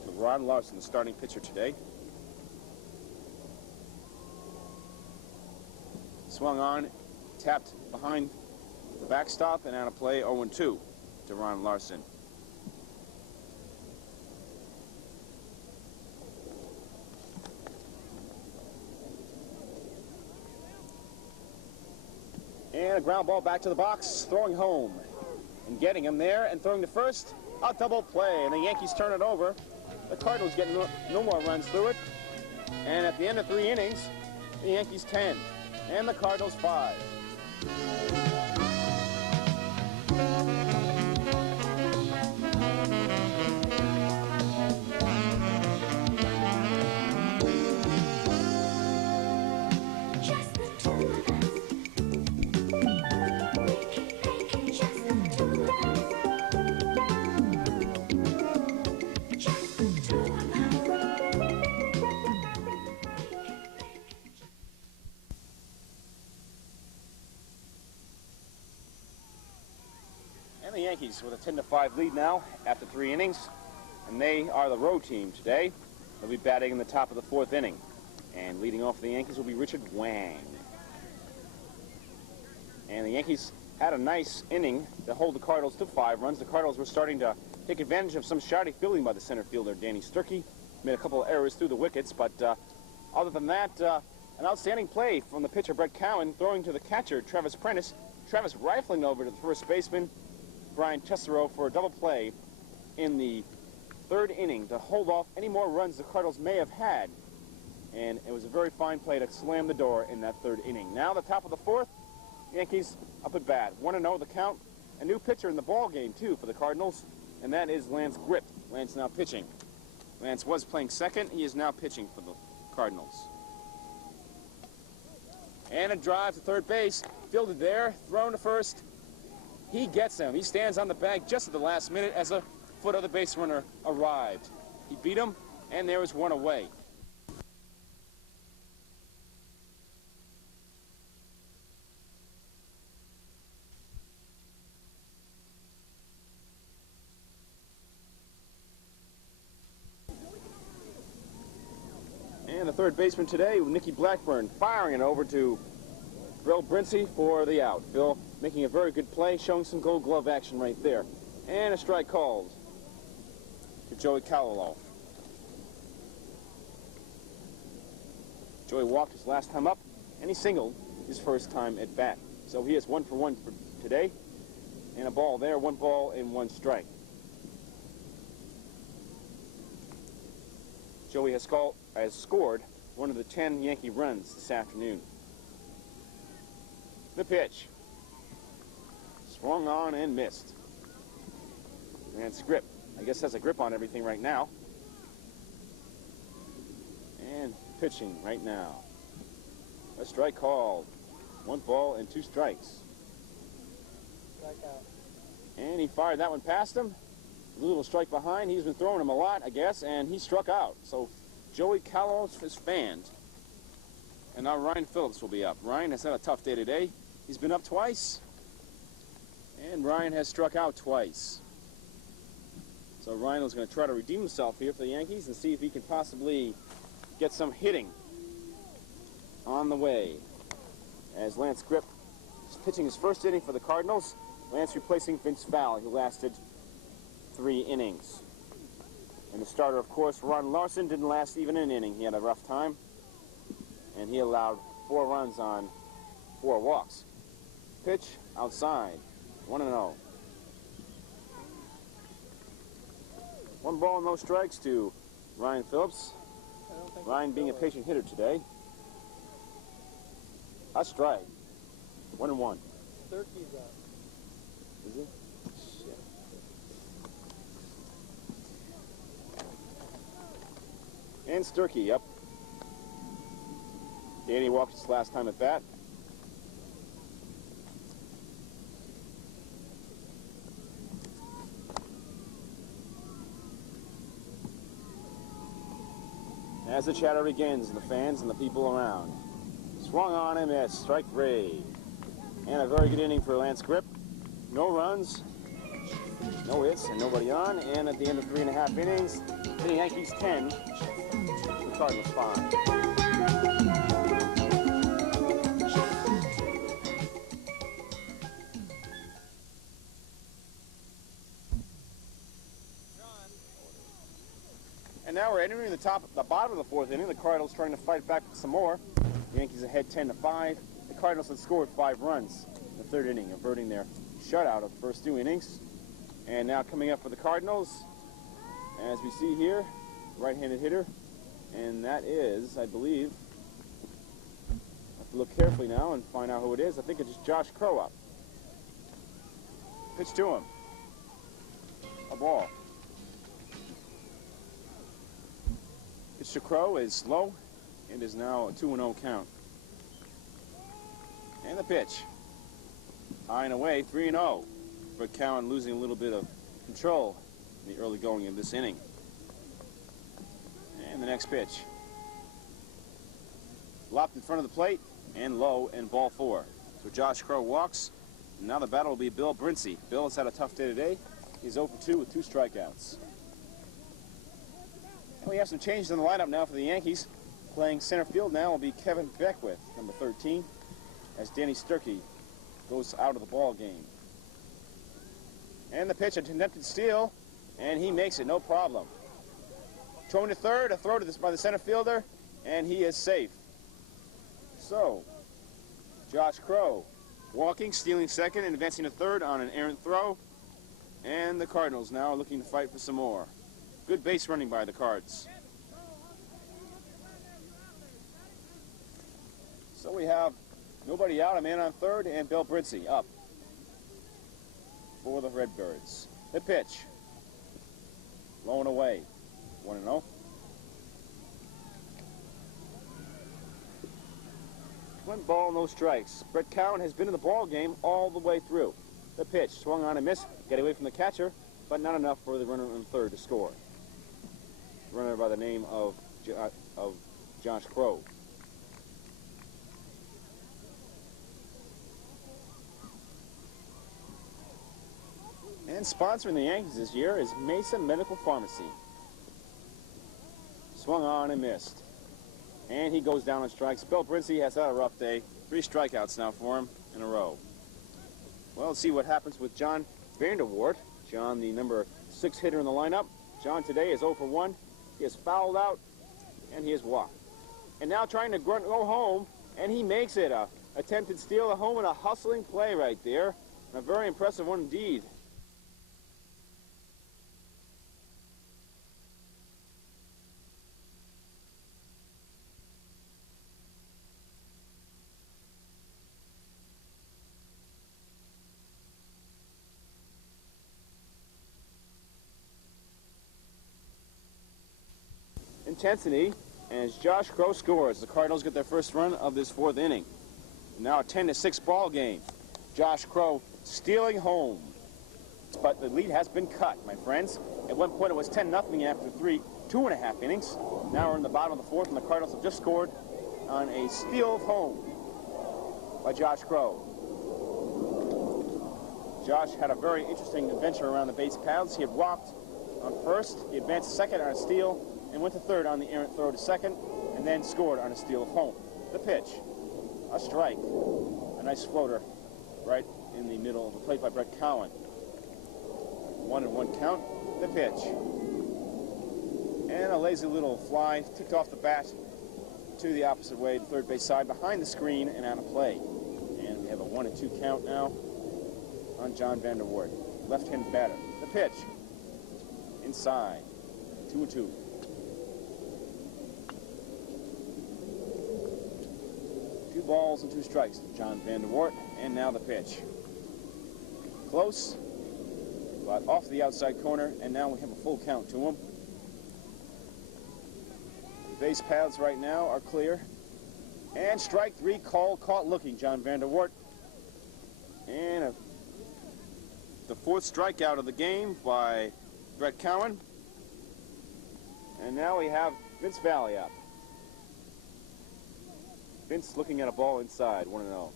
So Ron Larson, the starting pitcher today. Swung on, tapped behind the backstop, and out of play. 0-2 to Ron Larson. And a ground ball back to the box, throwing home. And getting him there and throwing to first. A double play, and the Yankees turn it over. The Cardinals get no more runs through it. And at the end of 3 innings, the Yankees 10 and the Cardinals 5. And the Yankees with a 10-5 lead now after 3 innings. And they are the road team today. They'll be batting in the top of the 4th inning. And leading off for the Yankees will be Richard Wang. And the Yankees had a nice inning to hold the Cardinals to 5 runs. The Cardinals were starting to take advantage of some shoddy fielding by the center fielder, Danny Sturkey. Made a couple of errors through the wickets, but other than that, an outstanding play from the pitcher, Brett Cowan, throwing to the catcher, Travis Prentice. Travis rifling over to the first baseman, Brian Tesserow, for a double play in the 3rd inning to hold off any more runs the Cardinals may have had. And it was a very fine play to slam the door in that 3rd inning. Now the top of the 4th, Yankees up at bat. 1-0 the count. A new pitcher in the ball game, too, for the Cardinals, and that is Lance Grip. Lance now pitching. Lance was playing second. He is now pitching for the Cardinals. And a drive to third base. Fielded there. Thrown to first. He gets him. He stands on the bag just at the last minute as a foot of the base runner arrived. He beat him, and there was one away. And the third baseman today, Nicky Blackburn, firing it over to Bill Brincey for the out. Bill making a very good play, showing some gold glove action right there. And a strike called to Joey Callowell. Joey walked his last time up, and he singled his first time at bat. So he is 1 for 1 for today. And a ball there, 1 ball and 1 strike. Joey has scored one of the 10 Yankee runs this afternoon. The pitch. Swung on and missed. And Grip, I guess, has a grip on everything right now. And pitching right now. A strike called. 1 ball and 2 strikes. Strikeout. And he fired that one past him. A little strike behind. He's been throwing him a lot, I guess, and he struck out. So Joey Callowell is fanned. And now Ryan Phillips will be up. Ryan has had a tough day today. He's been up twice. And And Ryan has struck out twice. So Ryan was going to try to redeem himself here for the Yankees and see if he can possibly get some hitting on the way. As Lance Grip is pitching his first inning for the Cardinals. Lance replacing Vince Val, who lasted 3 innings. And the starter, of course, Ron Larson, didn't last even an inning. He had a rough time. And he allowed 4 runs on 4 walks. Pitch outside. 1-0. 1 ball, no strikes to Ryan Phillips. Ryan being a patient hitter today. A strike. 1-1. Sturkey's up. Is he? Shit. And Sturkey up. Danny walked his last time at bat. As the chatter begins, and the fans and the people around. Swung on and missed. Strike 3. And a very good inning for Lance Grip. No runs, no hits, and nobody on. And at the end of 3.5 innings, the Yankees 10, the Cardinals 5. And now we're entering the bottom of the 4th inning. The Cardinals trying to fight back some more. The Yankees ahead 10-5. The Cardinals had scored 5 runs in the 3rd inning, averting their shutout of the first 2 innings. And now coming up for the Cardinals, as we see here, right-handed hitter. And that is, I believe, I have to look carefully now and find out who it is. I think it's Josh Crow up. Pitch to him. A ball. Pitch to Crow is low. It is now a 2-0 count. And the pitch. High and away, 3-0. But Cowan losing a little bit of control in the early going of this inning. And the next pitch. Lopped in front of the plate and low and ball 4. So Josh Crow walks. And now the batter will be Bill Brincey. Bill has had a tough day today. He's 0 for 2 with 2 strikeouts. And we have some changes in the lineup now for the Yankees. Playing center field now will be Kevin Beckwith, number 13, as Danny Sturkey goes out of the ball game. And the pitch, a attempted steal, and he makes it, no problem. Throwing to third, a throw to by the center fielder, and he is safe. So, Josh Crow walking, stealing second, and advancing to third on an errant throw. And the Cardinals now are looking to fight for some more. Good base running by the Cards. So we have nobody out, a man on third, and Bill Brincey up for the Redbirds. The pitch. Low and away. 1-0. 1 ball, no strikes. Brett Cowan has been in the ball game all the way through. The pitch. Swung on and missed. Get away from the catcher, but not enough for the runner on third to score. Runner by the name of Josh Crow. And sponsoring the Yankees this year is Mason Medical Pharmacy. Swung on and missed. And he goes down on strikes. Bill Brincey has had a rough day. 3 strikeouts now for him in a row. Well, let's see what happens with John Vanderwart. John, the number 6 hitter in the lineup. John today is 0 for 1. He has fouled out, and he has walked. And now trying to go home, and he makes it. A attempted steal at home and a hustling play right there. A very impressive one indeed. Intensity, and as Josh Crow scores, the Cardinals get their first run of this 4th inning. Now a 10-6 ball game. Josh Crow stealing home. But the lead has been cut, my friends. At one point it was 10-0 after 2.5 innings. Now we're in the bottom of the 4th, and the Cardinals have just scored on a steal of home by Josh Crow. Josh had a very interesting adventure around the base paths. He had walked on first, he advanced to second on a steal, and went to third on the errant throw to second, and then scored on a steal of home. The pitch, a strike, a nice floater right in the middle of the plate by Brett Cowan. 1-1 count, the pitch. And a lazy little fly ticked off the bat to the opposite way, to third base side, behind the screen and out of play. And we have a 1-2 count now on John Vander Wart, left-handed batter. The pitch, inside, 2-2. Two balls and two strikes to John Vander Wart, and now the pitch. Close, but off the outside corner, and now we have a full count to him. The base paths right now are clear. And strike three called, caught looking, John Vander Wart. And the fourth strikeout of the game by Brett Cowan. And now we have Vince Valley up. Vince looking at a ball inside, 1-0.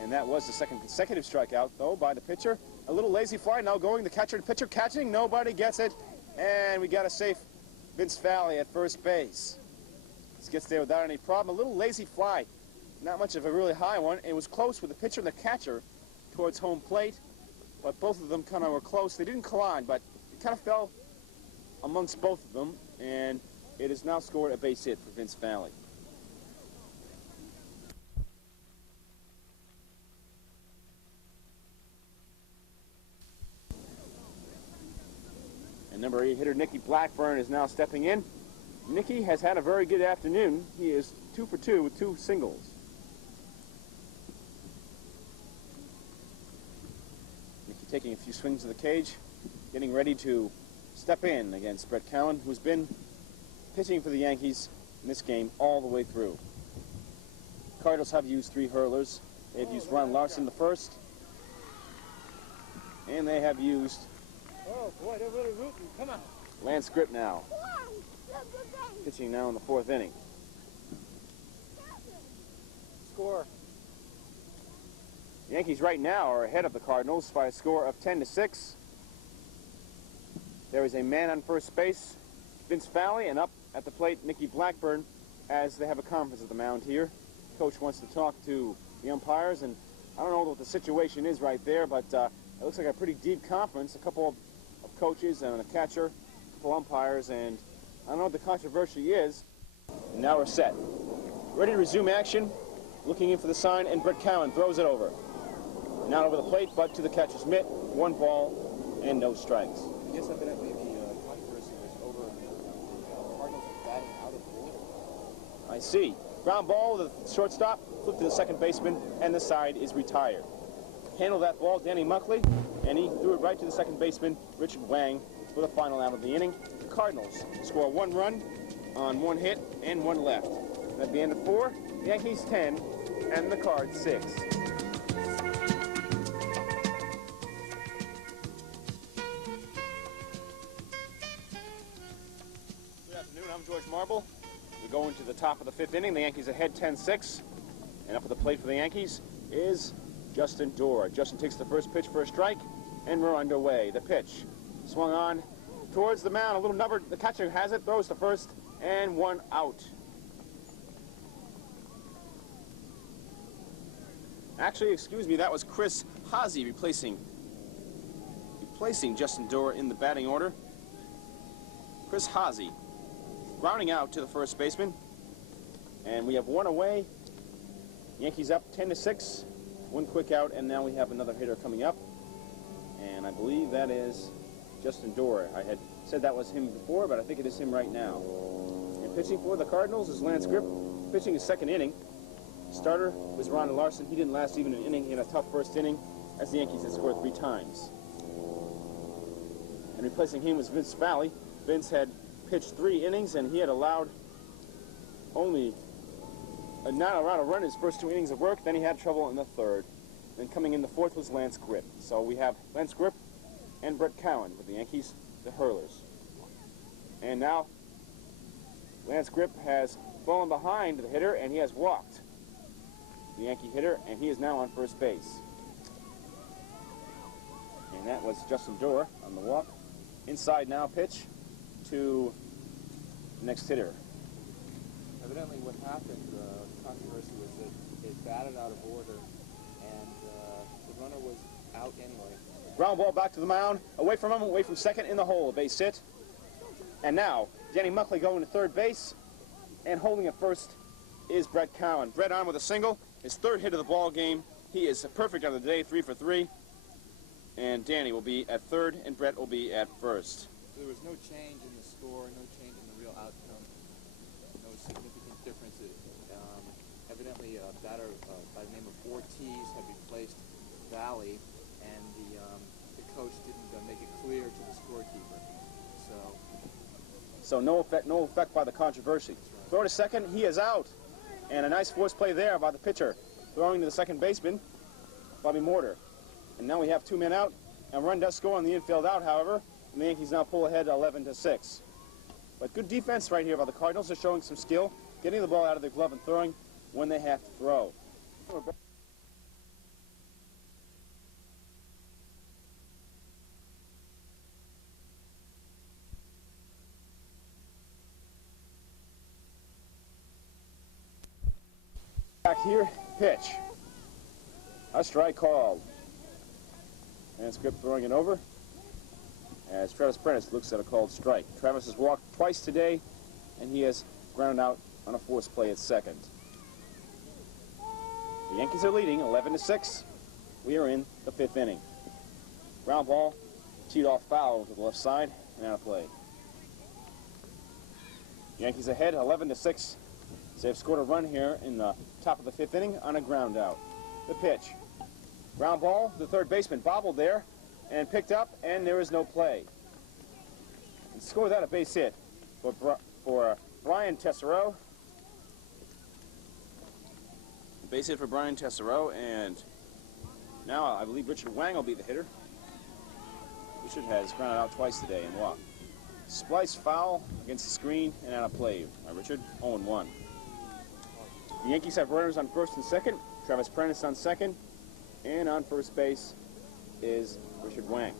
And that was the second consecutive strikeout, though, by the pitcher. A little lazy fly now going, the catcher and pitcher catching. Nobody gets it. And we got a safe Vince Valley at first base. This gets there without any problem. A little lazy fly. Not much of a really high one. It was close with the pitcher and the catcher towards home plate. But both of them kind of were close. They didn't collide, but it kind of fell amongst both of them. And it is now scored a base hit for Vince Valley. And number 8 hitter Nicky Blackburn is now stepping in. Nicky has had a very good afternoon. He is 2 for 2 with 2 singles. Nicky taking a few swings of the cage, getting ready to step in against Brett Cowan, who's been pitching for the Yankees in this game all the way through. Cardinals have used 3 hurlers. They've used Ron Larson the first, and they have used they're really rooting. Come on. Lance Grip now, pitching now in the 4th inning. Score. The Yankees right now are ahead of the Cardinals by a score of 10-6. There is a man on first base, Vince Valley, and up at the plate, Nicky Blackburn, as they have a conference at the mound here. Coach wants to talk to the umpires, and I don't know what the situation is right there, but it looks like a pretty deep conference. A couple of coaches and a catcher, a couple umpires, and I don't know what the controversy is. And now we're set. Ready to resume action. Looking in for the sign, and Brett Cowan throws it over. Not over the plate, but to the catcher's mitt. 1 ball and no strikes. I guess evidently the controversy was over the Cardinals batting out of the order. I see. Ground ball, the shortstop, flipped to the second baseman, and the side is retired. Handled that ball, Danny Muckley, and he threw it right to the second baseman, Richard Wang, for the final out of the inning. The Cardinals score 1 run on 1 hit and 1 left. And at the end of 4, the Yankees 10 and the Cards 6. Good afternoon, I'm George Marble. We go into the top of the 5th inning. The Yankees ahead 10-6. And up at the plate for the Yankees is Justin Dorr. Justin takes the first pitch for a strike, and we're underway. The pitch swung on towards the mound. A little number. The catcher has it, throws to first, and 1 out. Actually, excuse me, that was Chris Haase replacing Justin Dorr in the batting order. Chris Haase grounding out to the first baseman, and we have 1 away. Yankees up 10-6. 1 quick out, and now we have another hitter coming up, and I believe that is Justin Dorr. I had said that was him before, but I think it is him right now. And pitching for the Cardinals is Lance Grip, pitching his 2nd inning. Starter was Ron Larson. He didn't last even an inning. He had a tough first inning, as the Yankees had scored 3 times. And replacing him was Vince Valley. Vince had pitched 3 innings, and he had allowed only not allowed a run in his first 2 innings of work. Then he had trouble in the 3rd. Then coming in the 4th was Lance Grip. So we have Lance Grip and Brett Cowan with the Yankees, the hurlers. And now Lance Grip has fallen behind the hitter, and he has walked. the Yankee hitter, and he is now on first base. And that was Justin Dorr on the walk. Inside now pitch to the next hitter. Evidently what happened, the controversy was that they batted out of order, and the runner was out anyway. Ground ball back to the mound, away from him, away from second, in the hole, base hit. And now, Danny Muckley going to third base, and holding at first is Brett Cowan. Brett on with a single, his third hit of the ball game. He is perfect on the day, 3 for 3. And Danny will be at third, and Brett will be at first. So there was no change in the score, no change in the real outcome, no significant differences. Evidently, a batter by the name of Ortiz had replaced Valley, and the coach didn't make it clear to the scorekeeper. So no effect by the controversy. Right. Throw to second, he is out. And a nice force play there by the pitcher. Throwing to the second baseman, Bobby Mortar. And now we have 2 men out, and run does score on the infield out, however, and the Yankees now pull ahead 11-6. But good defense right here by the Cardinals. They're showing some skill, getting the ball out of their glove and throwing when they have to throw. Back here, pitch. A strike called. And Script throwing it over as Travis Prentice looks at a called strike. Travis has walked twice today, and he has grounded out on a force play at second. The Yankees are leading 11-6. We are in the 5th inning. Ground ball, teed off foul to the left side, and out of play. Yankees ahead 11-6. They've scored a run here in the top of the 5th inning on a ground out. The pitch. Ground ball, the third baseman bobbled there and picked up, and there is no play. And score that a base hit for Brian Tessereau. Base hit for Brian Tessereau, and now I believe Richard Wang will be the hitter. Richard has grounded out twice today and walked. Splice foul against the screen and out of play by Richard, 0-1. The Yankees have runners on first and second. Travis Prentice on second. And on first base is Richard Wang.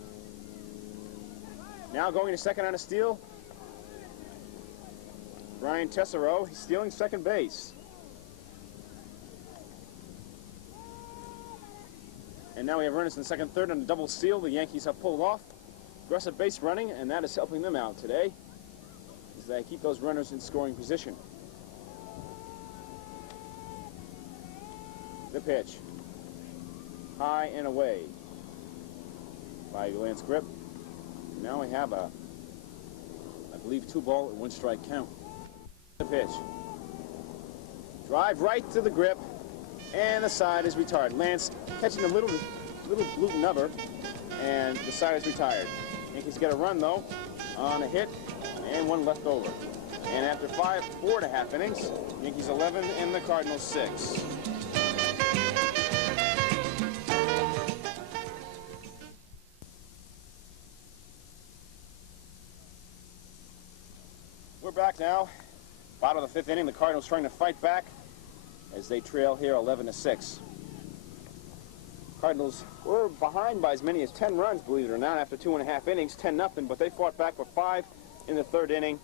Now going to second on a steal, Brian Tessereau. He's stealing second base. And now we have runners in second, third on a double steal. The Yankees have pulled off. Aggressive base running, and that is helping them out today as they keep those runners in scoring position. The pitch. High and away by Lance Grip. Now we have I believe 2-ball and 1-strike count. The pitch. Drive right to the Grip, and the side is retired. Lance catching a little blue nubber, and the side is retired. Yankees get a run though on a hit, and 1 left over. And after 4.5 innings, Yankees 11 and the Cardinals 6. We're back now. Bottom of the 5th inning, the Cardinals trying to fight back as they trail here 11-6. Cardinals were behind by as many as 10 runs, believe it or not, after 2.5 innings, 10-0, but they fought back for 5 in the 3rd inning,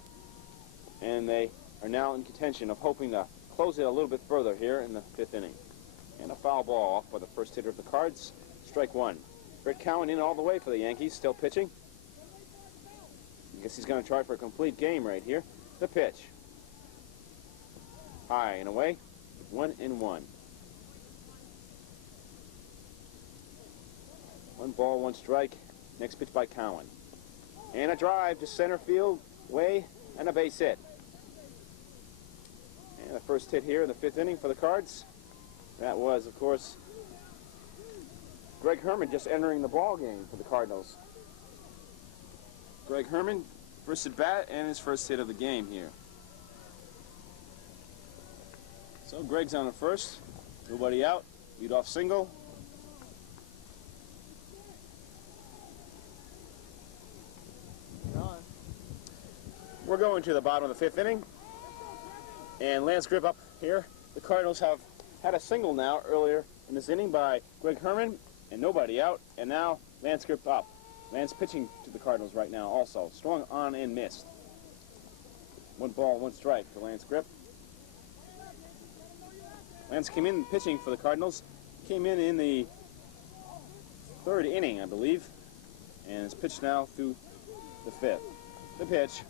and they are now in contention of hoping to close it a little bit further here in the 5th inning. And a foul ball off by the first hitter of the Cards, strike 1. Brett Cowan in all the way for the Yankees, still pitching. I guess he's going to try for a complete game right here. The pitch. High and away, 1-1. 1 ball, 1 strike. Next pitch by Cowan. And a drive to center field, way, and a base hit. And the first hit here in the 5th inning for the Cards. That was, of course, Greg Herman just entering the ball game for the Cardinals. Greg Herman, first at bat and his first hit of the game here. So Greg's on the first, nobody out, leadoff single. We're going to the bottom of the 5th inning, and Lance Grip up here. The Cardinals have had a single now earlier in this inning by Greg Herman, and nobody out, and now Lance Grip up. Lance pitching to the Cardinals right now also. Swung on and missed. 1 ball, 1 strike for Lance Grip. Lance came in pitching for the Cardinals. Came in the 3rd inning, I believe. And it's pitched now through the 5th. The pitch.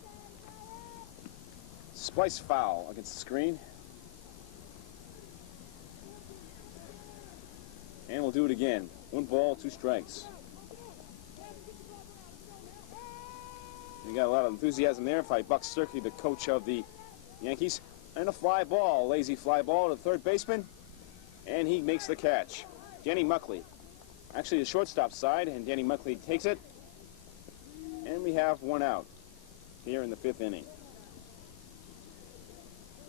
Splice foul against the screen. And we'll do it again. 1 ball, 2 strikes. You got a lot of enthusiasm there by Buck Sturkey, the coach of the Yankees. And a fly ball, lazy fly ball to the 3rd baseman. And he makes the catch. Danny Muckley. Actually the shortstop side, and Danny Muckley takes it. And we have 1 out here in the 5th inning.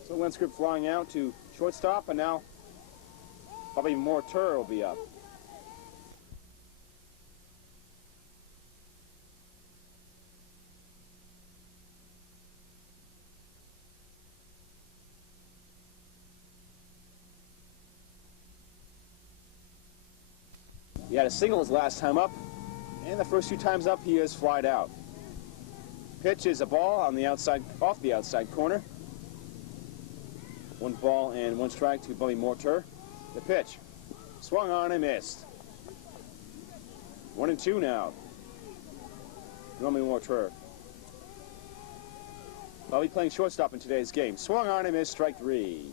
So Lance Grip flying out to shortstop, and now Bobby Morter will be up. He had a single his last time up, and the first 2 times up he has flied out. Pitch is a ball on the outside, off the outside corner. 1 ball and 1 strike to Bobby Morter. The pitch, swung on and missed. 1-2 now. Bobby Morter. Bobby playing shortstop in today's game. Swung on and missed, strike 3.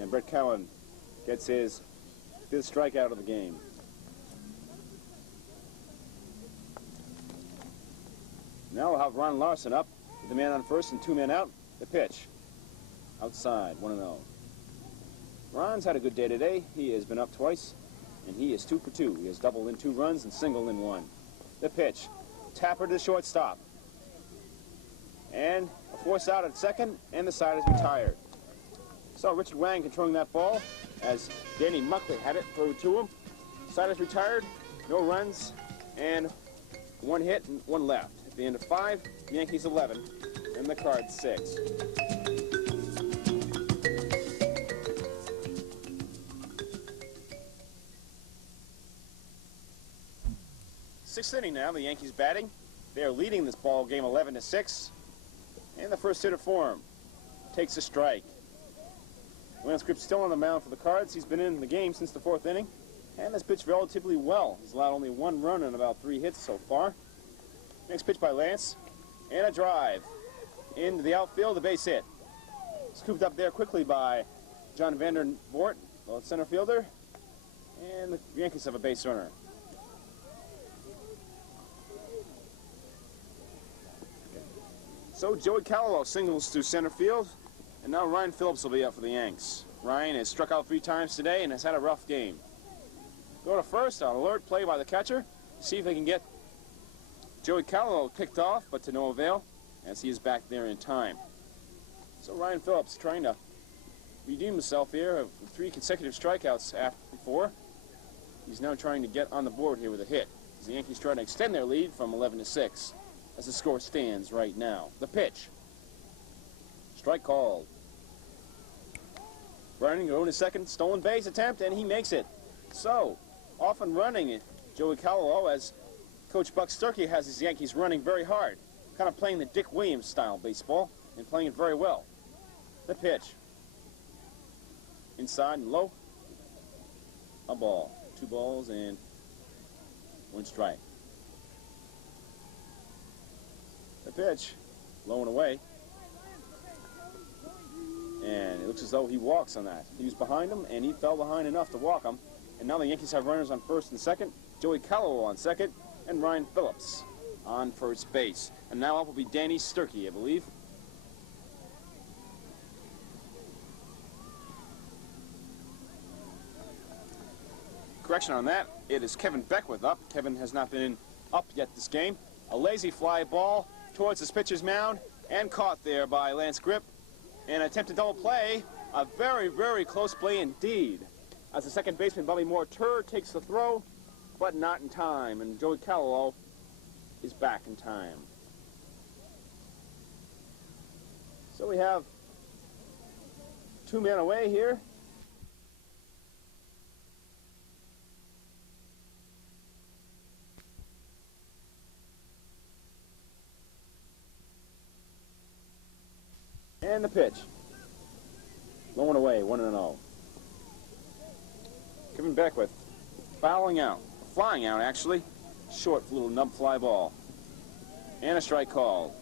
And Brett Cowan gets his 5th strikeout of the game. Now we'll have Ron Larson up with the man on first and 2 men out. The pitch. Outside, 1-0. Ron's had a good day today. He has been up twice, and he is 2 for 2. He has doubled in 2 runs and singled in 1. The pitch. Tapper to the shortstop. And a force out at second, and the side is retired. So Richard Wang controlling that ball as Danny Muckley had it, throw to him. Side is retired, no runs, and 1 hit and 1 left. At the end of 5, the Yankees 11, and the Cards 6. 6th inning now, the Yankees batting. They are leading this ball game 11-6. And the first hitter for him takes a strike. Lance Grip still on the mound for the Cards. He's been in the game since the 4th inning and has pitched relatively well. He's allowed only 1 run and about 3 hits so far. Next pitch by Lance, and a drive into the outfield, a base hit. Scooped up there quickly by John Vandervoort, the center fielder, and the Yankees have a base runner. So Joey Callowell singles to center field, and now Ryan Phillips will be up for the Yanks. Ryan has struck out 3 times today and has had a rough game. Go to first on alert play by the catcher. See if they can get Joey Callowell picked off, but to no avail, as he is back there in time. So Ryan Phillips trying to redeem himself here of 3 consecutive strikeouts before. He's now trying to get on the board here with a hit, as the Yankees trying to extend their lead from 11-6, as the score stands right now. The pitch. Strike called. Running going to second, stolen base attempt, and he makes it. So, off and running, Joey Callowell, as Coach Buck Sturkey has his Yankees running very hard, kind of playing the Dick Williams style baseball, and playing it very well. The pitch. Inside and low. A ball. 2 balls and 1 strike. The pitch. Low and away. And it looks as though he walks on that. He was behind him, and he fell behind enough to walk him. And now the Yankees have runners on first and second. Joey Callowell on second, and Ryan Phillips on first base. And now up will be Danny Sturkey, I believe. Correction on that, it is Kevin Beckwith up. Kevin has not been up yet this game. A lazy fly ball towards his pitcher's mound, and caught there by Lance Grip. An attempted double play, a very, very close play indeed. As the second baseman, Bobby Morter, takes the throw, but not in time, and Joey Callowell is back in time. So we have 2 men away here. And the pitch. Low and away, 1-0. Coming back with fouling out, flying out actually. Short little nub fly ball. And a strike called.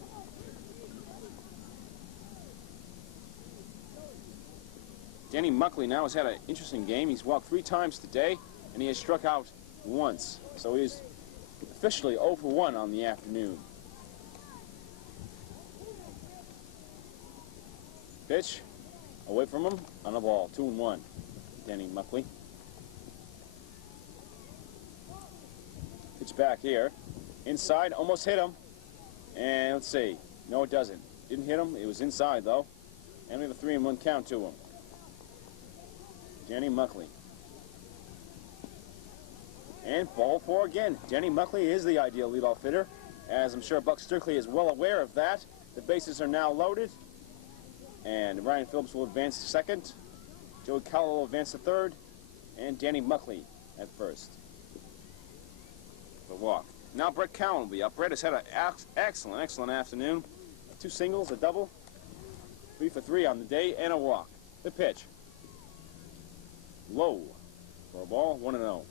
Danny Muckley now has had an interesting game. He's walked 3 times today, and he has struck out once. So he's officially 0 for 1 on the afternoon. Pitch away from him on the ball, 2-1. Danny Muckley. Pitch back here. Inside, almost hit him. And let's see. No, it doesn't. Didn't hit him. It was inside, though. And we have a 3-1 count to him. Danny Muckley. And ball 4 again. Danny Muckley is the ideal leadoff hitter, as I'm sure Buck Sturkley is well aware of that. The bases are now loaded. And Ryan Phillips will advance to second. Joey Cowell will advance to third. And Danny Muckley at first. The walk. Now Brett Cowan will be up. Brett has had an excellent afternoon. 2 singles, a double. 3 for 3 on the day, and a walk. The pitch. Low. For a ball, 1-0.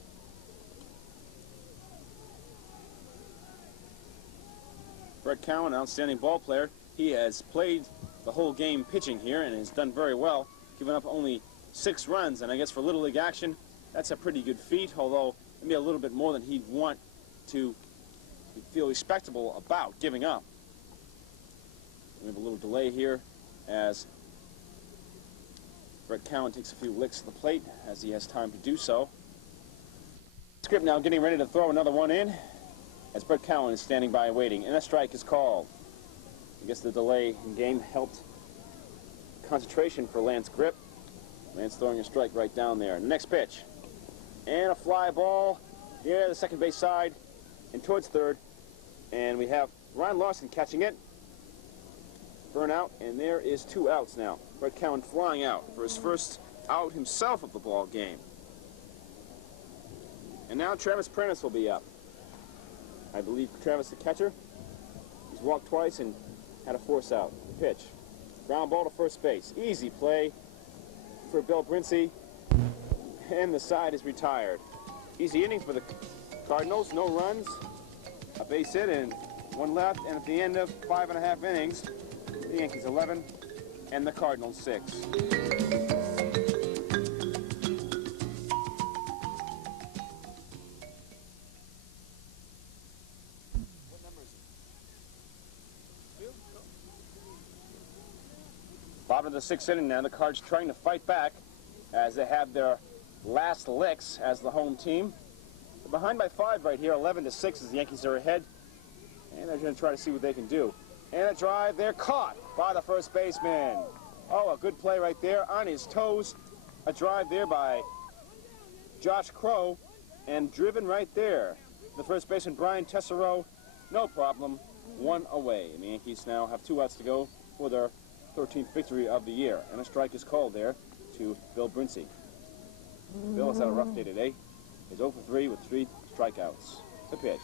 Brett Cowan, outstanding ball player. He has played the whole game pitching here and has done very well, giving up only 6 runs. And I guess for Little League action, that's a pretty good feat, although maybe a little bit more than he'd want to feel respectable about giving up. We have a little delay here as Brett Cowan takes a few licks at the plate as he has time to do so. Script now getting ready to throw another one in as Brett Cowan is standing by waiting, and a strike is called. I guess the delay in game helped concentration for Lance Grip. Lance throwing a strike right down there. Next pitch. And a fly ball near the second base side and towards third. And we have Ryan Larson catching it. Burn out, and there is 2 outs now. Brett Cowan flying out for his first out himself of the ball game. And now Travis Prentice will be up. I believe Travis the catcher. He's walked twice and had a force out. Pitch. Ground ball to first base. Easy play for Bill Brincey. And the side is retired. Easy inning for the Cardinals. No runs. A base hit and 1 left. And at the end of 5.5 innings, the Yankees 11 and the Cardinals 6. What number is it? 2? Bottom of the 6th inning now. The Cards trying to fight back as they have their last licks as the home team. They're behind by 5 right here, 11-6 as the Yankees are ahead. And they're going to try to see what they can do. And a drive there, caught by the first baseman. Oh, a good play right there on his toes. A drive there by Josh Crow, and driven right there. The first baseman, Brian Tessereau, no problem, 1 away. And the Yankees now have 2 outs to go for their 13th victory of the year. And a strike is called there to Bill Brincey. Bill has had a rough day today. He's 0 for 3 with 3 strikeouts. The pitch.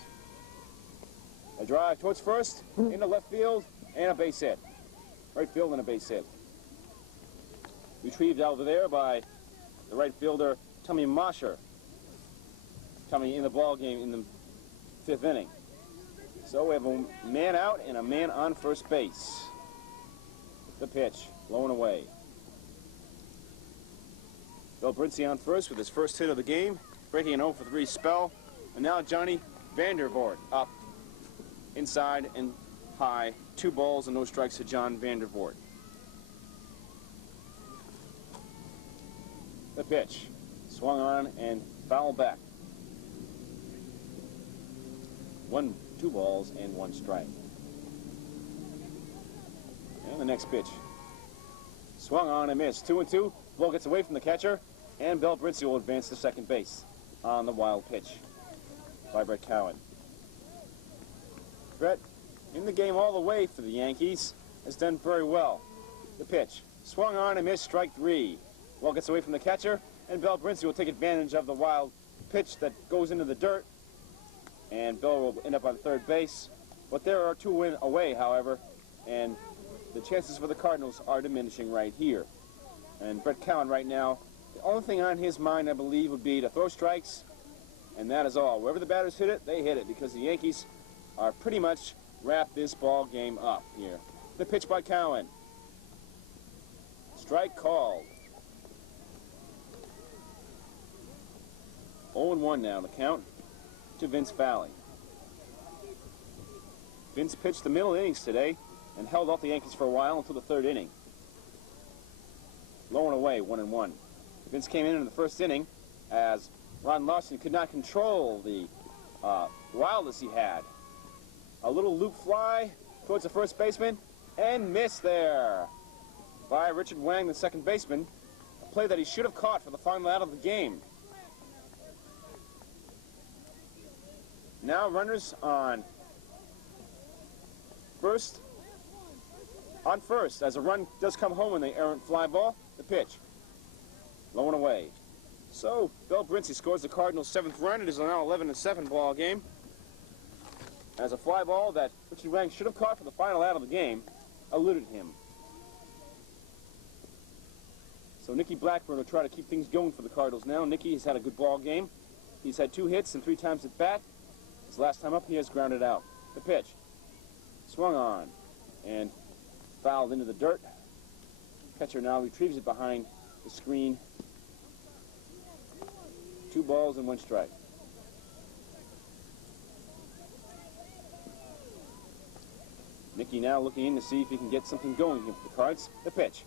A drive towards first, into left field, and a base hit. Right field and a base hit. Retrieved out of there by the right fielder, Tommy Mosher. Tommy in the ball game in the 5th inning. So we have a man out and a man on first base. The pitch, low and away. Bill Brincey on first with his first hit of the game, breaking an 0 for 3 spell. And now Johnny Vandervoort up. Inside and high, 2 balls and no strikes to John Vandervoort. The pitch, swung on and fouled back. 2 balls and 1 strike. And the next pitch, swung on and missed. 2-2. Ball gets away from the catcher, and Bill Brincey will advance to second base on the wild pitch by Brett Cowan. Brett, in the game all the way for the Yankees, has done very well. The pitch, swung on and missed, strike 3. Ball gets away from the catcher, and Bill Brincey will take advantage of the wild pitch that goes into the dirt, and Bill will end up on third base. But there are 2 away, however, and the chances for the Cardinals are diminishing right here. And Brett Cowan right now, the only thing on his mind, I believe, would be to throw strikes, and that is all. Wherever the batters hit it, they hit it, because the Yankees are pretty much wrapped this ball game up here. The pitch by Cowan. Strike called. 0-1 now the count to Vince Valley. Vince pitched the middle innings today and held off the Yankees for a while until the third inning. Low and away, 1-1. Vince came in the first inning as Ron Larson could not control the wildness he had. A little loop fly towards the first baseman and missed there by Richard Wang, the second baseman. A play that he should have caught for the final out of the game. Now runners on first as a run does come home in the errant fly ball. The pitch. Low and away. So, Bill Brinsey scores the Cardinals' 7th run. It is now 11-7 ball game. As a fly ball that Richard Wang should have caught for the final out of the game eluded him. So Nicky Blackburn will try to keep things going for the Cardinals now. Nicky has had a good ball game. He's had 2 hits and 3 times at bat. His last time up, he has grounded out. The pitch. Swung on and fouled into the dirt. Catcher now retrieves it behind the screen. 2 balls and 1 strike. Nicky now looking in to see if he can get something going here for the Cards. The pitch.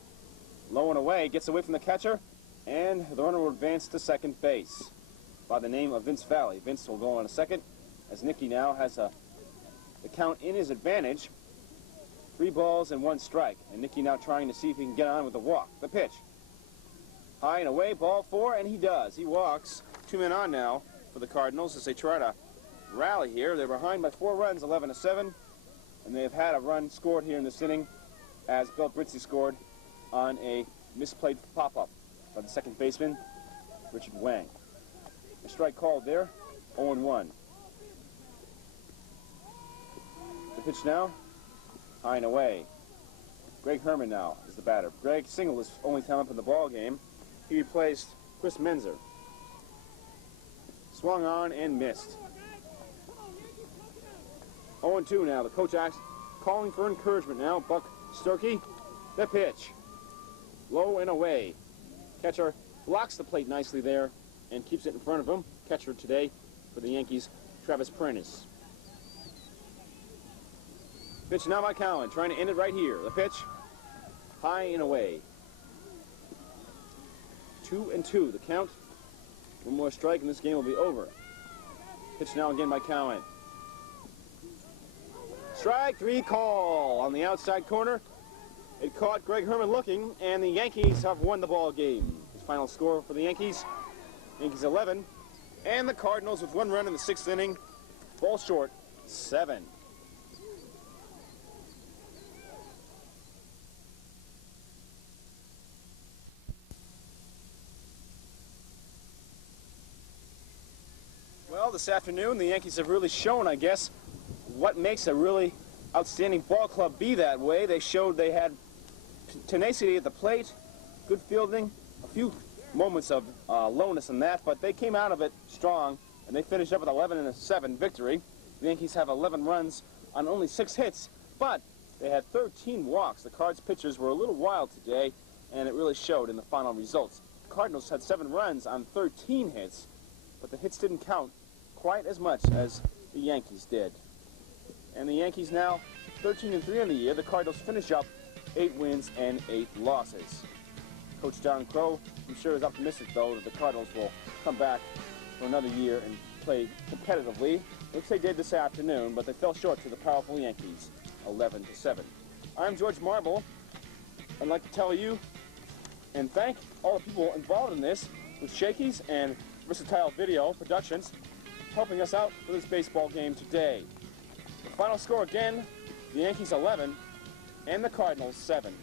Low and away, gets away from the catcher, and the runner will advance to second base by the name of Vince Valley. Vince will go on a second as Nicky now has the count in his advantage. 3 balls and 1 strike. And Nicky now trying to see if he can get on with the walk. The pitch. High and away, ball 4, and he does. He walks. 2 men on now for the Cardinals as they try to rally here. They're behind by 4 runs, 11-7. And they have had a run scored here in this inning as Bill Brinsey scored on a misplayed pop-up by the second baseman, Richard Wang. A strike called there, 0-1. The pitch now, high and away. Greg Herman now is the batter. Greg singled his only time up in the ball game. He replaced Chris Menzer. Swung on and missed. 0-2 now. The coach acts calling for encouragement now. Buck Sturkey. The pitch. Low and away. Catcher blocks the plate nicely there and keeps it in front of him. Catcher today for the Yankees, Travis Prentice. Pitch now by Cowan, trying to end it right here. The pitch, high and away. 2-2, the count. 1 more strike and this game will be over. Pitch now again by Cowan. Strike 3 call on the outside corner. It caught Greg Herman looking, and the Yankees have won the ball game. His final score for the Yankees 11, and the Cardinals with 1 run in the 6th inning. Ball short, 7. Well, this afternoon, the Yankees have really shown, I guess, what makes a really outstanding ball club be that way. They showed they had tenacity at the plate, good fielding, a few moments of lowness in that, but they came out of it strong, and they finished up with 11-7 victory. The Yankees have 11 runs on only 6 hits, but they had 13 walks. The Cards pitchers were a little wild today, and it really showed in the final results. The Cardinals had 7 runs on 13 hits, but the hits didn't count quite as much as the Yankees did. And the Yankees now 13-3 on the year. The Cardinals finish up 8 wins and 8 losses. Coach Don Crow, I'm sure, is optimistic, though, that the Cardinals will come back for another year and play competitively, which they did this afternoon, but they fell short to the powerful Yankees, 11-7. I'm George Marble. I'd like to tell you and thank all the people involved in this with Shakey's and Versatile Video Productions helping us out for this baseball game today. The final score again, the Yankees 11 and the Cardinals 7.